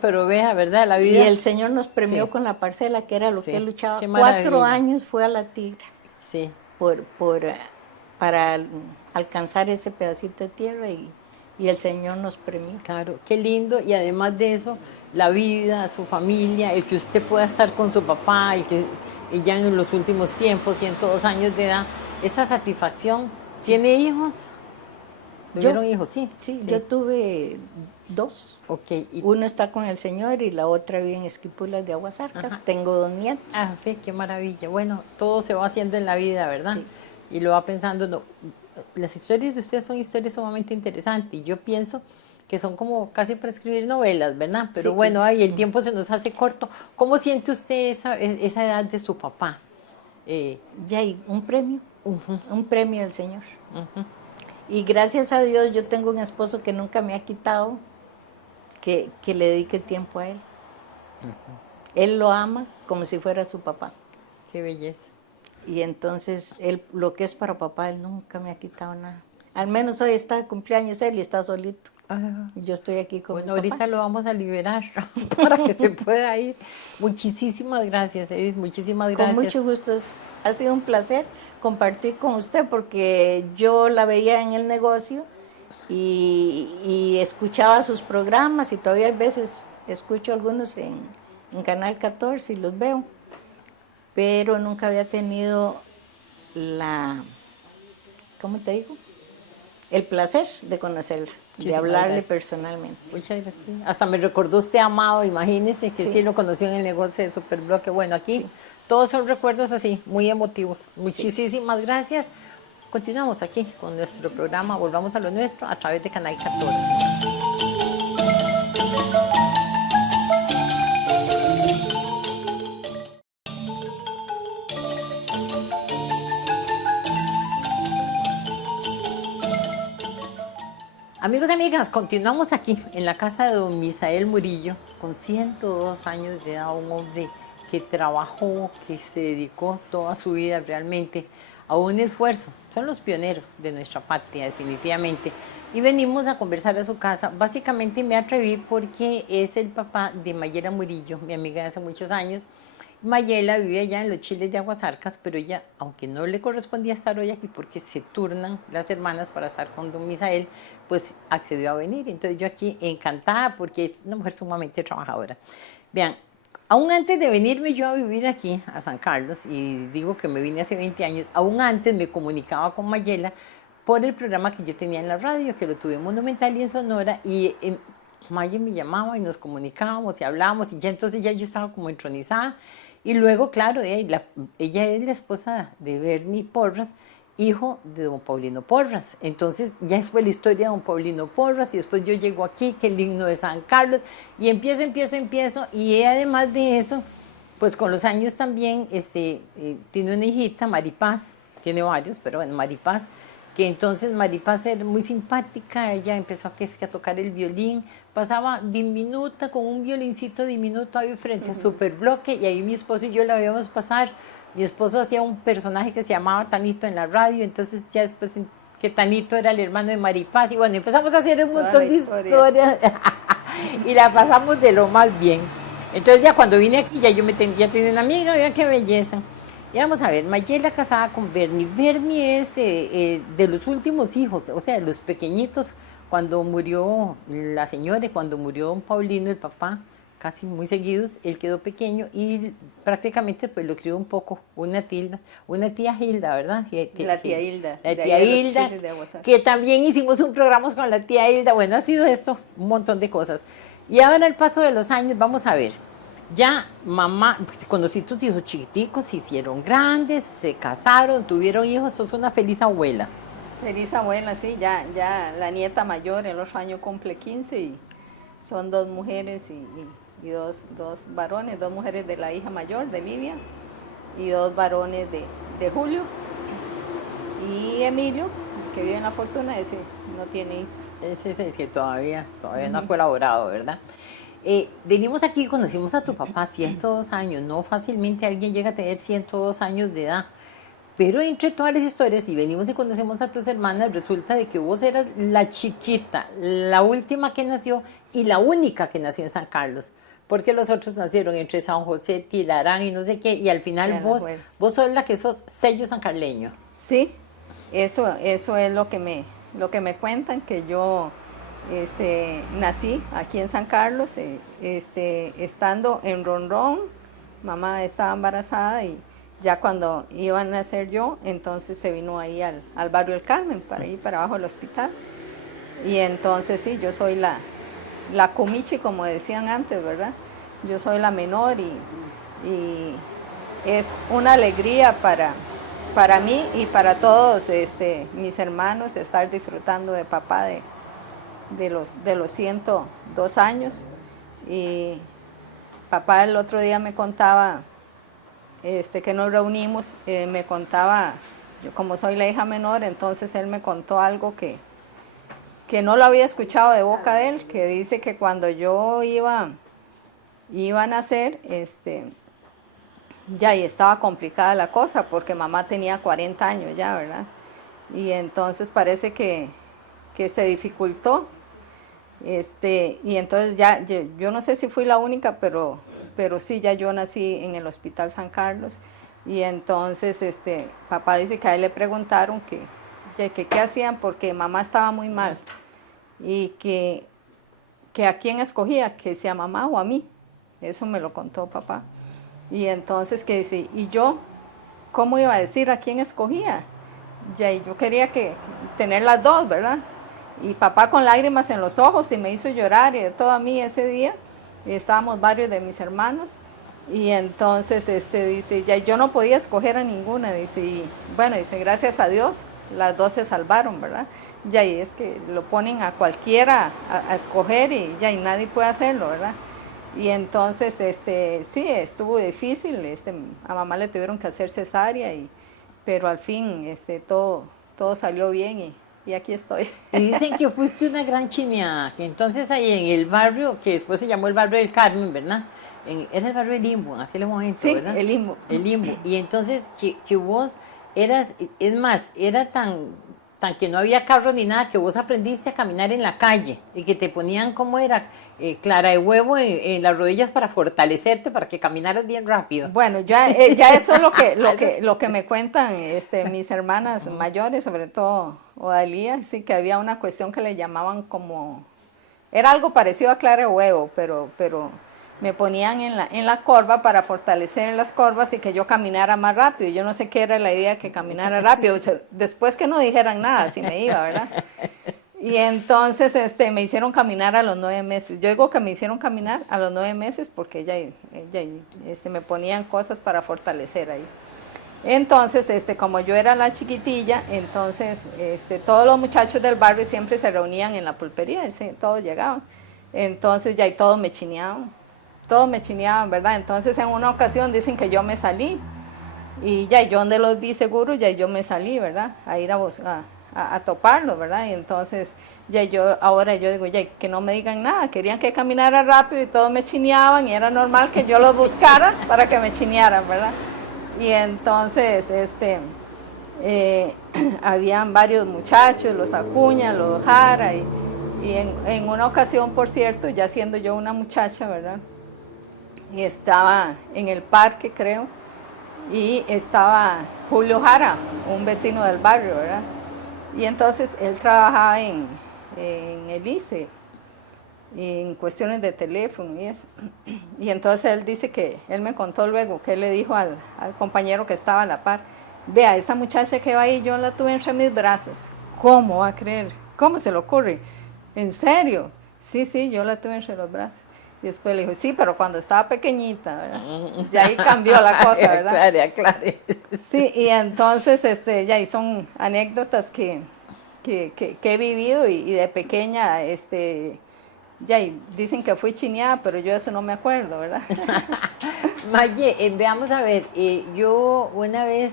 Pero vea, ¿verdad? La Y vida. el Señor nos premió Sí. con la parcela, que era lo Sí, que él luchaba. qué 4 maravilla. años fue a la Tigra Sí, para alcanzar ese pedacito de tierra y el Señor nos premió. claro, qué lindo. Y además de eso, la vida, su familia, el que usted pueda estar con su papá, el que ya en los últimos tiempos, 102 años de edad, esa satisfacción. ¿Tiene hijos? ¿Tuvieron hijos? Sí. Sí, yo tuve 2. Ok. Uno está con el Señor y la otra vive en Esquipulas de Aguasarcas. Ajá. Tengo 2 nietos. Ah, ve, qué maravilla. Bueno, todo se va haciendo en la vida, ¿verdad? Sí. Y lo va pensando. No, las historias de ustedes son historias sumamente interesantes y yo pienso que son como casi para escribir novelas, ¿verdad? Pero Sí. bueno, ahí el tiempo se nos hace corto. ¿Cómo siente usted esa edad de su papá? Ya hay un premio, Ujú, un premio del Señor. ujú. Y gracias a Dios yo tengo un esposo que nunca me ha quitado que le dedique tiempo a él. Él lo ama como si fuera su papá. Qué belleza. Y entonces él, lo que es para papá, él nunca me ha quitado nada. Al menos hoy está de cumpleaños él y está solito. Ah, Yo estoy aquí con bueno, mi ahorita papá. lo vamos a liberar para que se pueda ir. Muchísimas gracias, Edith. Muchísimas gracias. Con mucho gusto. Ha sido un placer compartir con usted porque yo la veía en el negocio y escuchaba sus programas y todavía a veces escucho algunos en Canal 14 y los veo, pero nunca había tenido ¿cómo te digo? El placer de conocerla, de Muchísimas hablarle gracias. personalmente. Muchas gracias. Hasta me recordó usted, Amado, imagínese que sí, Sí. lo conoció en el negocio de Superbloque. Bueno, aquí Sí. todos son recuerdos así, muy emotivos. Muchísimas gracias. Continuamos aquí con nuestro programa Volvamos a lo Nuestro a través de Canal 14. Amigos y amigas, continuamos aquí en la casa de don Misael Murillo, con 102 años de edad, un hombre que trabajó, que se dedicó toda su vida realmente a un esfuerzo. Son los pioneros de nuestra patria, definitivamente. Y venimos a conversar a su casa. Básicamente me atreví porque es el papá de Mayela Murillo, mi amiga de hace muchos años. Mayela vive allá en los Chiles de Aguasarcas, pero ella, aunque no le correspondía estar hoy aquí porque se turnan las hermanas para estar con don Misael, pues accedió a venir. Entonces yo aquí encantada porque es una mujer sumamente trabajadora. Vean, aún antes de venirme yo a vivir aquí, a San Carlos, y digo que me vine hace 20 años, aún antes me comunicaba con Mayela por el programa que yo tenía en la radio, que lo tuve en Monumental y en Sonora, y Maya me llamaba y nos comunicábamos y hablábamos, y ya entonces ya yo estaba como entronizada. Y luego, claro, ella es la esposa de Bernie Porras, hijo de don Paulino Porras. Entonces ya fue la historia de don Paulino Porras y después yo llego aquí, que el himno de San Carlos, y empiezo, y además de eso, pues con los años también tiene una hijita, Maripaz, tiene varios, pero bueno, Maripaz, que entonces Maripaz era muy simpática, ella empezó a tocar el violín, pasaba diminuta con un violincito diminuto ahí frente a Superbloque, y ahí mi esposo y yo la veíamos pasar. Mi esposo hacía un personaje que se llamaba Tanito en la radio, entonces ya después que Tanito era el hermano de Maripaz, y bueno, empezamos a hacer un montón de historias y la pasamos de lo más bien. Entonces ya cuando vine aquí ya ya tenía una amiga, vean qué belleza. Y vamos a ver, Mayela casada con Bernie. Bernie es de los últimos hijos, o sea, de los pequeñitos, cuando murió la señora, cuando murió don Paulino, el papá, casi muy seguidos, él quedó pequeño y prácticamente pues lo crió un poco una tía Hilda, ¿verdad? La tía Hilda. La de tía ahí a los Hilda, Chiles de Aguasarcas. que también hicimos un programa con la tía Hilda. Bueno, ha sido esto, un montón de cosas. Y ahora al paso de los años, vamos a ver. Ya mamá, conocí tus hijos chiquiticos, se hicieron grandes, se casaron, tuvieron hijos, sos una feliz abuela. Feliz abuela, sí, ya la nieta mayor el otro año cumple 15 y son 2 mujeres y dos varones, 2 mujeres de la hija mayor, de Livia, y 2 varones de Julio. Y Emilio, que vive en La Fortuna, ese no tiene hijos. Ese es el que todavía no ha colaborado, ¿verdad? Venimos aquí y conocimos a tu papá, 102 años, no fácilmente alguien llega a tener 102 años de edad. Pero entre todas las historias, y venimos y conocemos a tus hermanas, resulta de que vos eras la chiquita, la última que nació y la única que nació en San Carlos. Porque los otros nacieron entre San José, Tilarán y no sé qué, y al final vos sos la que sos sello sancarleño. Sí, eso es lo que me cuentan, que yo nací aquí en San Carlos, estando en Ronrón, mamá estaba embarazada y ya cuando iba a nacer yo, entonces se vino ahí al barrio El Carmen, para ir para abajo del hospital. Y entonces sí, yo soy la cumichi, como decían antes, ¿verdad? Yo soy la menor y es una alegría para mí y para todos mis hermanos estar disfrutando de papá de los 102 años. Y papá el otro día me contaba, que nos reunimos, me contaba, yo como soy la hija menor, entonces él me contó algo que no lo había escuchado de boca de él, que dice que cuando yo iba a nacer, ya y estaba complicada la cosa, porque mamá tenía 40 años ya, ¿verdad? Y entonces parece que se dificultó, y entonces ya, yo no sé si fui la única, pero sí, ya yo nací en el Hospital San Carlos, y entonces papá dice que a él le preguntaron que qué hacían porque mamá estaba muy mal, y que a quién escogía, que si a mamá o a mí, eso me lo contó papá, y entonces que dice, y yo, ¿cómo iba a decir a quién escogía? Ya, y yo quería tener las dos, ¿verdad? Y papá con lágrimas en los ojos y me hizo llorar y de todo a mí ese día. Y estábamos varios de mis hermanos y entonces dice, ya yo no podía escoger a ninguna, dice, y bueno, dice, gracias a Dios, las dos se salvaron, ¿verdad? Ya, y es que lo ponen a cualquiera a escoger y ya, y nadie puede hacerlo, ¿verdad? Y entonces, sí, estuvo difícil, a mamá le tuvieron que hacer cesárea, pero al fin, todo salió bien y aquí estoy. Y dicen que fuiste una gran chineada, que entonces ahí en el barrio, que después se llamó el barrio del Carmen, ¿verdad? Era el barrio del Limbo en aquel momento, sí, ¿verdad? el Limbo. El Limbo. Y entonces que vos eras, es más, era tan que no había carro ni nada, que vos aprendiste a caminar en la calle y que te ponían, ¿cómo era? Clara de huevo en las rodillas para fortalecerte, para que caminaras bien rápido. Bueno, ya eso es lo que me cuentan mis hermanas mayores, sobre todo Odalía, sí, que había una cuestión que le llamaban como, era algo parecido a clara de huevo, pero me ponían en la corva para fortalecer las corvas y que yo caminara más rápido. Yo no sé qué era la idea, que caminara rápido. O sea, después que no dijeran nada, si me iba, ¿verdad? Y entonces me hicieron caminar a los 9 meses. Yo digo que me hicieron caminar a los 9 meses porque me ponían cosas para fortalecer ahí. Entonces, como yo era la chiquitilla, entonces todos los muchachos del barrio siempre se reunían en la pulpería, todos llegaban. Entonces ya y todos me chineaban, ¿verdad? Entonces en una ocasión dicen que yo me salí y ya yo donde los vi seguros, ya yo me salí, ¿verdad? A ir a toparlos, ¿verdad? Y entonces ahora yo digo, ya que no me digan nada, querían que caminara rápido y todos me chineaban y era normal que yo los buscara para que me chinearan, ¿verdad? Y entonces habían varios muchachos, los Acuña, los Jara, y en una ocasión, por cierto, ya siendo yo una muchacha, ¿verdad? Y estaba en el parque, creo, y estaba Julio Jara, un vecino del barrio, ¿verdad? Y entonces él trabajaba en el ICE, en cuestiones de teléfono y eso. Y entonces él dice que, él me contó luego que él le dijo al compañero que estaba a la par, vea, esa muchacha que va ahí, yo la tuve entre mis brazos. ¿Cómo va a creer? ¿Cómo se le ocurre? ¿En serio? Sí, yo la tuve entre los brazos. Y después le dijo, sí, pero cuando estaba pequeñita, ¿verdad? Y ahí cambió la cosa, ¿verdad? Aclare. Sí, y entonces y son anécdotas que he vivido y de pequeña, y dicen que fui chineada, pero yo eso no me acuerdo, ¿verdad? Maye, veamos a ver, yo una vez,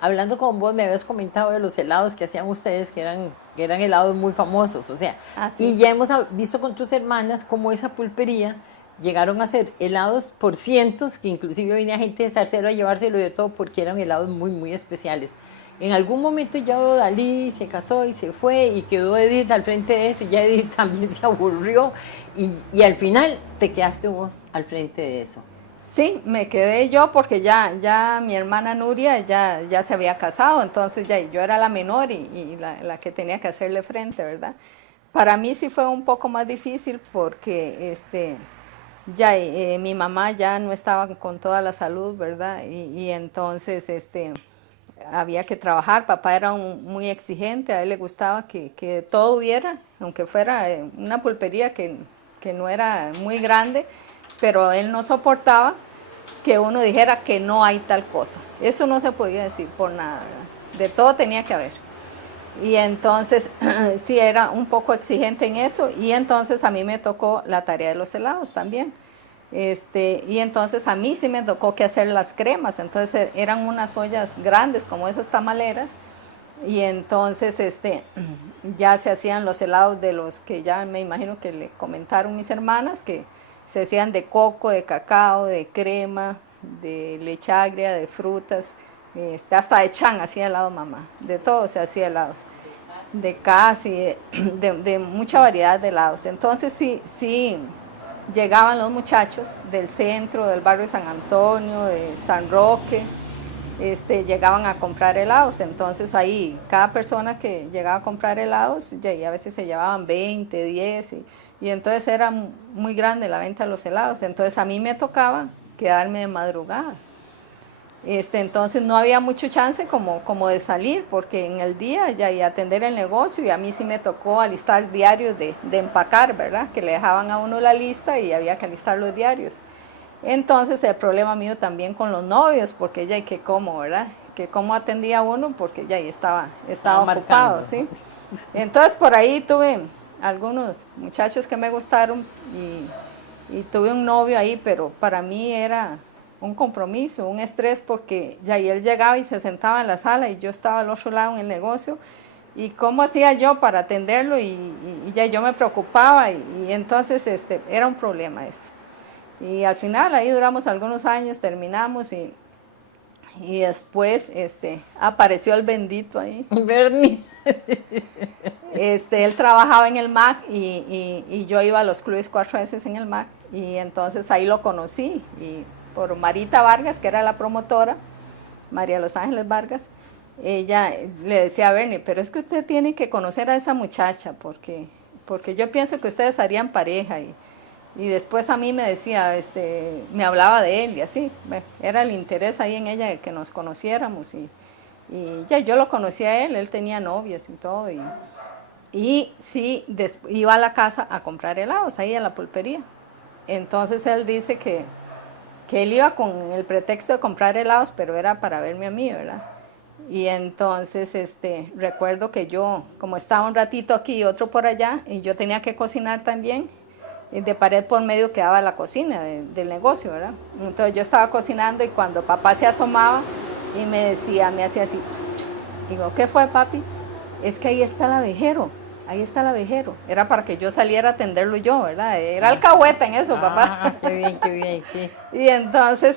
hablando con vos, me habías comentado de los helados que hacían ustedes, que eran helados muy famosos, o sea, sí. Y ya hemos visto con tus hermanas cómo esa pulpería llegaron a hacer helados por cientos, que inclusive venía gente de Zarcero a llevárselo de todo porque eran helados muy, muy especiales. En algún momento ya Dalí se casó y se fue y quedó Edith al frente de eso, ya Edith también se aburrió y al final te quedaste vos al frente de eso. Sí, me quedé yo porque ya mi hermana Nuria ya se había casado, entonces ya yo era la menor y la que tenía que hacerle frente, ¿verdad? Para mí sí fue un poco más difícil porque mi mamá ya no estaba con toda la salud, ¿verdad? Y entonces había que trabajar, papá era muy exigente, a él le gustaba que todo hubiera, aunque fuera una pulpería que no era muy grande, pero él no soportaba que uno dijera que no hay tal cosa. Eso no se podía decir por nada, ¿verdad? De todo tenía que haber. Y entonces sí era un poco exigente en eso y entonces a mí me tocó la tarea de los helados también. Y entonces a mí sí me tocó que hacer las cremas, entonces eran unas ollas grandes como esas tamaleras y entonces ya se hacían los helados de los que ya me imagino que le comentaron mis hermanas, que se hacían de coco, de cacao, de crema, de leche agria, de frutas, hasta de chan hacía helado mamá, de todo se hacía helados, de casi, de mucha variedad de helados. Entonces sí llegaban los muchachos del centro, del barrio de San Antonio, de San Roque, llegaban a comprar helados, entonces ahí cada persona que llegaba a comprar helados, y a veces se llevaban 20, 10, y entonces era muy grande la venta de los helados, entonces a mí me tocaba quedarme de madrugada. Entonces no había mucho chance como de salir, porque en el día ya y atender el negocio, y a mí sí me tocó alistar diarios de empacar, ¿verdad? Que le dejaban a uno la lista y había que alistar los diarios. Entonces el problema mío también con los novios, porque ya y que cómo, ¿verdad? Que cómo atendía uno, porque ya y estaba ocupado, ¿sí? Entonces por ahí tuve algunos muchachos que me gustaron y tuve un novio ahí, pero para mí era un compromiso, un estrés, porque ya y él llegaba y se sentaba en la sala y yo estaba al otro lado en el negocio, y cómo hacía yo para atenderlo y ya yo me preocupaba y entonces era un problema eso. Y al final ahí duramos algunos años, terminamos y después apareció el bendito ahí. Bernie. Él trabajaba en el MAC y yo iba a los clubes 4 veces en el MAC y entonces ahí lo conocí y por Marita Vargas, que era la promotora, María Los Ángeles Vargas, ella le decía a Bernie, pero es que usted tiene que conocer a esa muchacha porque yo pienso que ustedes harían pareja y después a mí me decía, me hablaba de él y así, era el interés ahí en ella de que nos conociéramos y ya yo lo conocía a él tenía novias y todo y sí, iba a la casa a comprar helados ahí a la pulpería. Entonces él dice que él iba con el pretexto de comprar helados, pero era para verme a mí, ¿verdad? Y entonces recuerdo que yo, como estaba un ratito aquí y otro por allá, y yo tenía que cocinar también, y de pared por medio quedaba la cocina del negocio, ¿verdad? Entonces yo estaba cocinando y cuando papá se asomaba y me hacía así, pss, pss. Digo, ¿qué fue, papi? Es que ahí está el abejero. Era para que yo saliera a atenderlo yo, ¿verdad? Era alcahueta en eso, papá. Qué bien, sí. Y entonces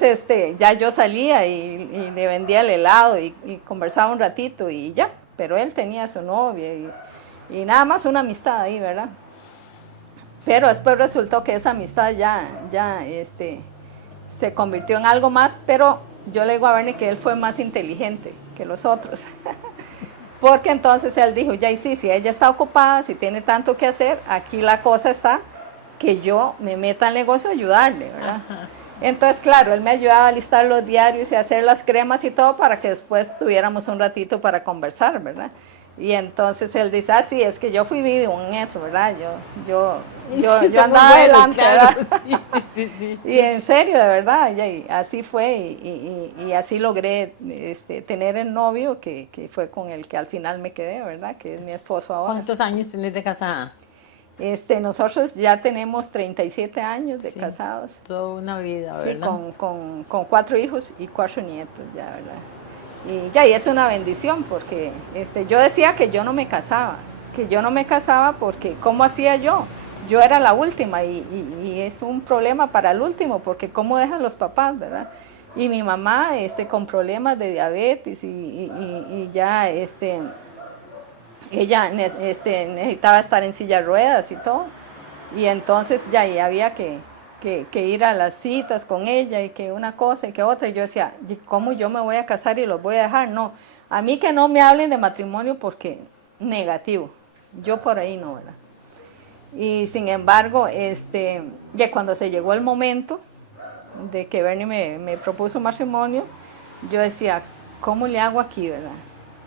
ya yo salía y le vendía el helado y conversaba un ratito y ya, pero él tenía a su novia y nada más una amistad ahí, ¿verdad? Pero después resultó que esa amistad ya se convirtió en algo más, pero yo le digo a Bernie que él fue más inteligente que los otros. Porque entonces él dijo, ya y sí, si ella está ocupada, si tiene tanto que hacer, aquí la cosa está que yo me meta al negocio a ayudarle, ¿verdad? Ajá. Entonces, claro, él me ayudaba a listar los diarios y a hacer las cremas y todo para que después tuviéramos un ratito para conversar, ¿verdad? Y entonces él dice, sí, es que yo fui vivo en eso, ¿verdad? Yo andaba adelante, claro, ¿verdad? Sí. Y en serio, de verdad, y así fue y así logré tener el novio que fue con el que al final me quedé, ¿verdad? Que es mi esposo ahora. ¿Cuántos años tienes de casada? Nosotros ya tenemos 37 años de casados. Toda una vida, ¿verdad? Sí, con 4 hijos y 4 nietos, ya, ¿verdad? Y es una bendición porque yo decía que yo no me casaba porque ¿cómo hacía yo? yo era la última y es un problema para el último, porque cómo dejan los papás, ¿verdad? Y mi mamá con problemas de diabetes y ya ella necesitaba estar en silla de ruedas y todo. Y entonces ya y había que ir a las citas con ella y que una cosa y que otra. Y yo decía, ¿cómo yo me voy a casar y los voy a dejar? No, a mí que no me hablen de matrimonio porque negativo. Yo por ahí no, ¿verdad? Y sin embargo, ya cuando se llegó el momento de que Bernie me propuso matrimonio, yo decía, ¿cómo le hago aquí, verdad?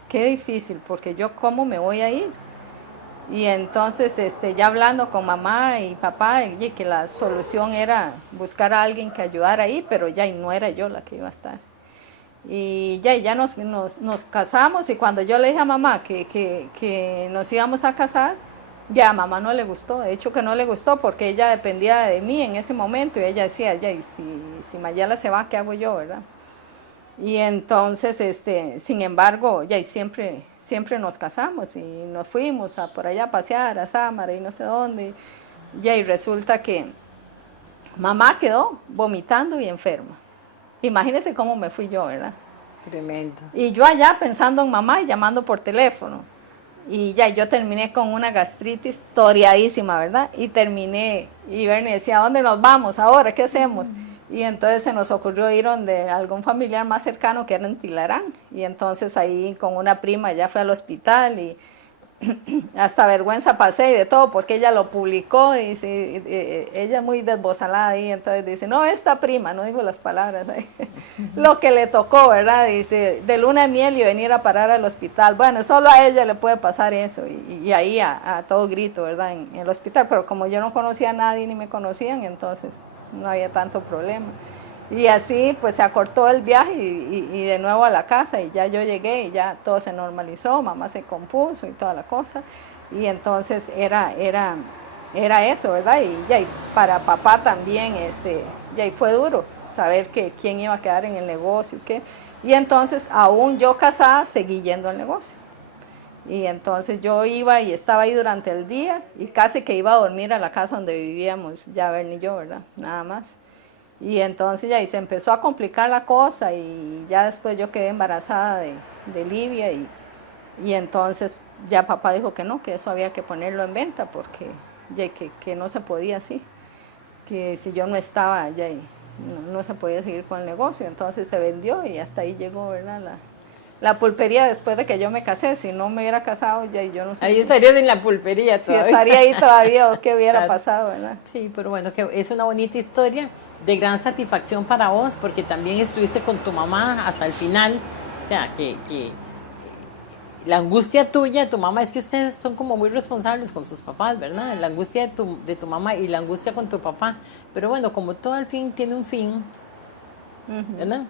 Qué difícil, porque yo cómo me voy a ir. Y entonces ya hablando con mamá y papá, y que la solución era buscar a alguien que ayudara ahí, pero ya y no era yo la que iba a estar. Y ya nos casamos, y cuando yo le dije a mamá que nos íbamos a casar, ya a mamá no le gustó, de hecho que no le gustó porque ella dependía de mí en ese momento y ella decía, ya, y si Mayela se va, ¿qué hago yo, verdad? Y entonces, sin embargo, ya y siempre nos casamos y nos fuimos a por allá a pasear, a Sámara y no sé dónde. Ya y resulta que mamá quedó vomitando y enferma. Imagínense cómo me fui yo, ¿verdad? Tremendo. Y yo allá pensando en mamá y llamando por teléfono. Y ya yo terminé con una gastritis toreadísima, ¿verdad? Y terminé, y Bernie decía, ¿a dónde nos vamos ahora? ¿Qué hacemos? Y entonces se nos ocurrió ir donde algún familiar más cercano que era en Tilarán. Y entonces ahí con una prima ya fue al hospital y hasta vergüenza pasé y de todo, porque ella lo publicó y dice, ella es muy desbozalada ahí, entonces dice, no, esta prima, no digo las palabras, lo que le tocó, ¿verdad? Dice, de luna de miel y venir a parar al hospital, bueno, solo a ella le puede pasar eso, y ahí a todo grito, ¿verdad? En el hospital, pero como yo no conocía a nadie ni me conocían, entonces no había tanto problema. Y así pues se acortó el viaje y de nuevo a la casa y ya yo llegué y ya todo se normalizó, mamá se compuso y toda la cosa. Y entonces era eso, ¿verdad? Y ya y para papá también ya y fue duro saber que quién iba a quedar en el negocio, ¿qué? Y entonces aún yo casada seguí yendo al negocio. Y entonces yo iba y estaba ahí durante el día y casi que iba a dormir a la casa donde vivíamos, ya Bernie y yo, ¿verdad? Nada más. Y entonces ya y se empezó a complicar la cosa y ya después yo quedé embarazada de Livia y entonces ya papá dijo que no, que eso había que ponerlo en venta porque ya que no se podía así, que si yo no estaba ya no se podía seguir con el negocio, entonces se vendió y hasta ahí llegó, ¿verdad? La pulpería después de que yo me casé, si no me hubiera casado ya yo no sé. Ahí estarías en la pulpería todavía. Si estaría ahí todavía o qué hubiera pasado, ¿verdad? Sí, pero bueno, que es una bonita historia de gran satisfacción para vos, porque también estuviste con tu mamá hasta el final, o sea, que la angustia tuya, tu mamá, es que ustedes son como muy responsables con sus papás, ¿verdad? La angustia de tu mamá y la angustia con tu papá, pero bueno, como todo al fin tiene un fin, ¿verdad?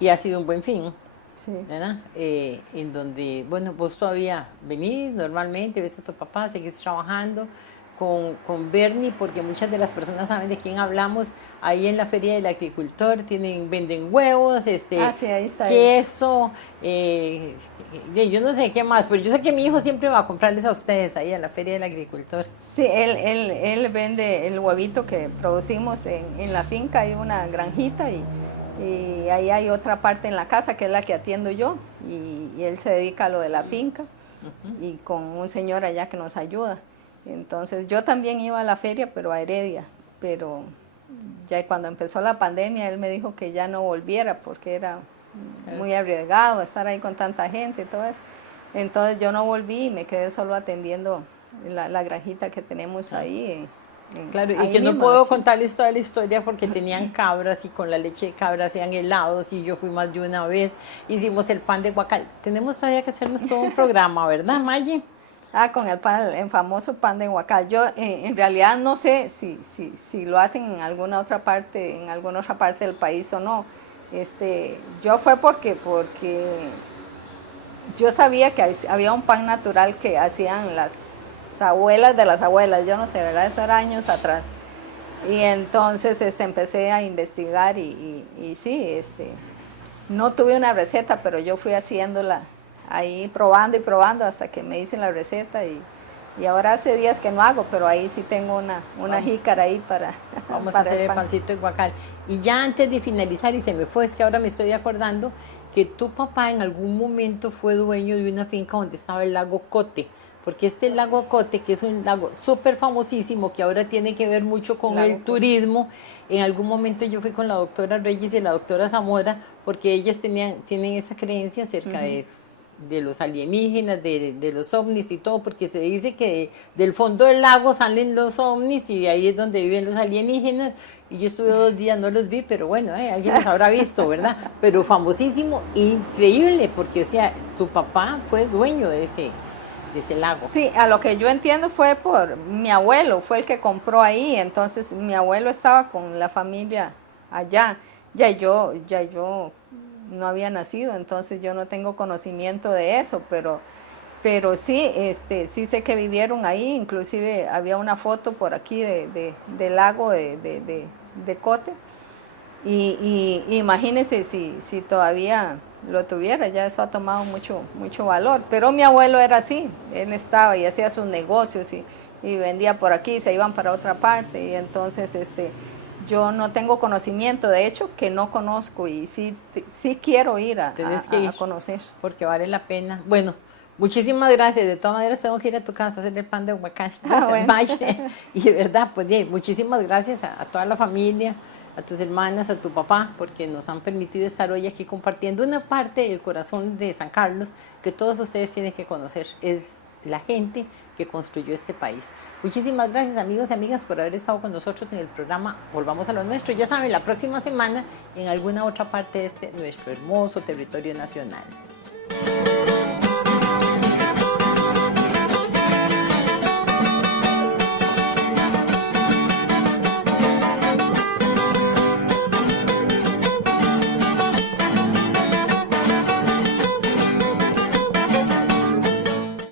Y ha sido un buen fin. Sí. ¿Verdad? En donde, bueno, vos todavía venís normalmente, ves a tu papá, seguís trabajando con Bernie, porque muchas de las personas saben de quién hablamos. Ahí en la Feria del Agricultor venden huevos, sí, ahí está queso, yo no sé qué más, pero yo sé que mi hijo siempre va a comprarles a ustedes ahí a la Feria del Agricultor. Sí, él vende el huevito que producimos en la finca, hay una granjita y ahí hay otra parte en la casa que es la que atiendo yo y él se dedica a lo de la finca y con un señor allá que nos ayuda. Entonces yo también iba a la feria, pero a Heredia, pero ya cuando empezó la pandemia él me dijo que ya no volviera porque era muy arriesgado estar ahí con tanta gente y todo eso. Entonces yo no volví y me quedé solo atendiendo la granjita que tenemos ahí. Claro, y que no puedo contarles toda la historia porque tenían cabras y con la leche de cabra hacían helados y yo fui más de una vez, hicimos el pan de guacal. Tenemos todavía que hacernos todo un programa, ¿verdad, Maggie? Con el famoso pan de guacal. Yo en realidad no sé si lo hacen en alguna otra parte del país o no. Yo fue porque yo sabía que había un pan natural que hacían las abuelas de las abuelas, yo no sé, ¿verdad? Eso era años atrás. Y entonces empecé a investigar y sí, no tuve una receta, pero yo fui haciéndola ahí probando y probando hasta que me hice la receta y Y ahora hace días que no hago, pero ahí sí tengo una Vamos. jícara ahí para Vamos para a hacer el pan. pancito de guacal. Y ya antes de finalizar, y se me fue, es que ahora me estoy acordando que tu papá en algún momento fue dueño de una finca donde estaba el lago Cote, porque este lago Cote, que es un lago súper famosísimo, que ahora tiene que ver mucho con Lago el Cote. turismo. En algún momento yo fui con la doctora Reyes y la doctora Zamora, porque ellas tienen esa creencia acerca de los alienígenas, de los ovnis y todo, porque se dice que del fondo del lago salen los ovnis y de ahí es donde viven los alienígenas. Y yo estuve 2 días, no los vi, pero bueno, alguien los habrá visto, ¿verdad? Pero famosísimo, increíble, porque o sea, tu papá fue dueño de ese lago. Sí, a lo que yo entiendo fue por mi abuelo, fue el que compró ahí, entonces mi abuelo estaba con la familia allá, ya yo no había nacido, entonces yo no tengo conocimiento de eso, pero sí, sí sé que vivieron ahí, inclusive había una foto por aquí del lago de Cote, y imagínense si todavía lo tuviera, ya eso ha tomado mucho valor, pero mi abuelo era así, él estaba y hacía sus negocios y vendía por aquí, se iban para otra parte, y entonces yo no tengo conocimiento, de hecho que no conozco, y sí quiero ir a conocer. Porque vale la pena. Bueno, muchísimas gracias. De todas maneras tengo que ir a tu casa a hacer el pan de guacal. Bueno. Vaya. Y de verdad, pues bien, muchísimas gracias a toda la familia, a tus hermanas, a tu papá, porque nos han permitido estar hoy aquí compartiendo una parte del corazón de San Carlos que todos ustedes tienen que conocer. Es la gente que construyó este país. Muchísimas gracias, amigos y amigas, por haber estado con nosotros en el programa Volvamos a lo Nuestro. Ya saben, la próxima semana en alguna otra parte de nuestro hermoso territorio nacional.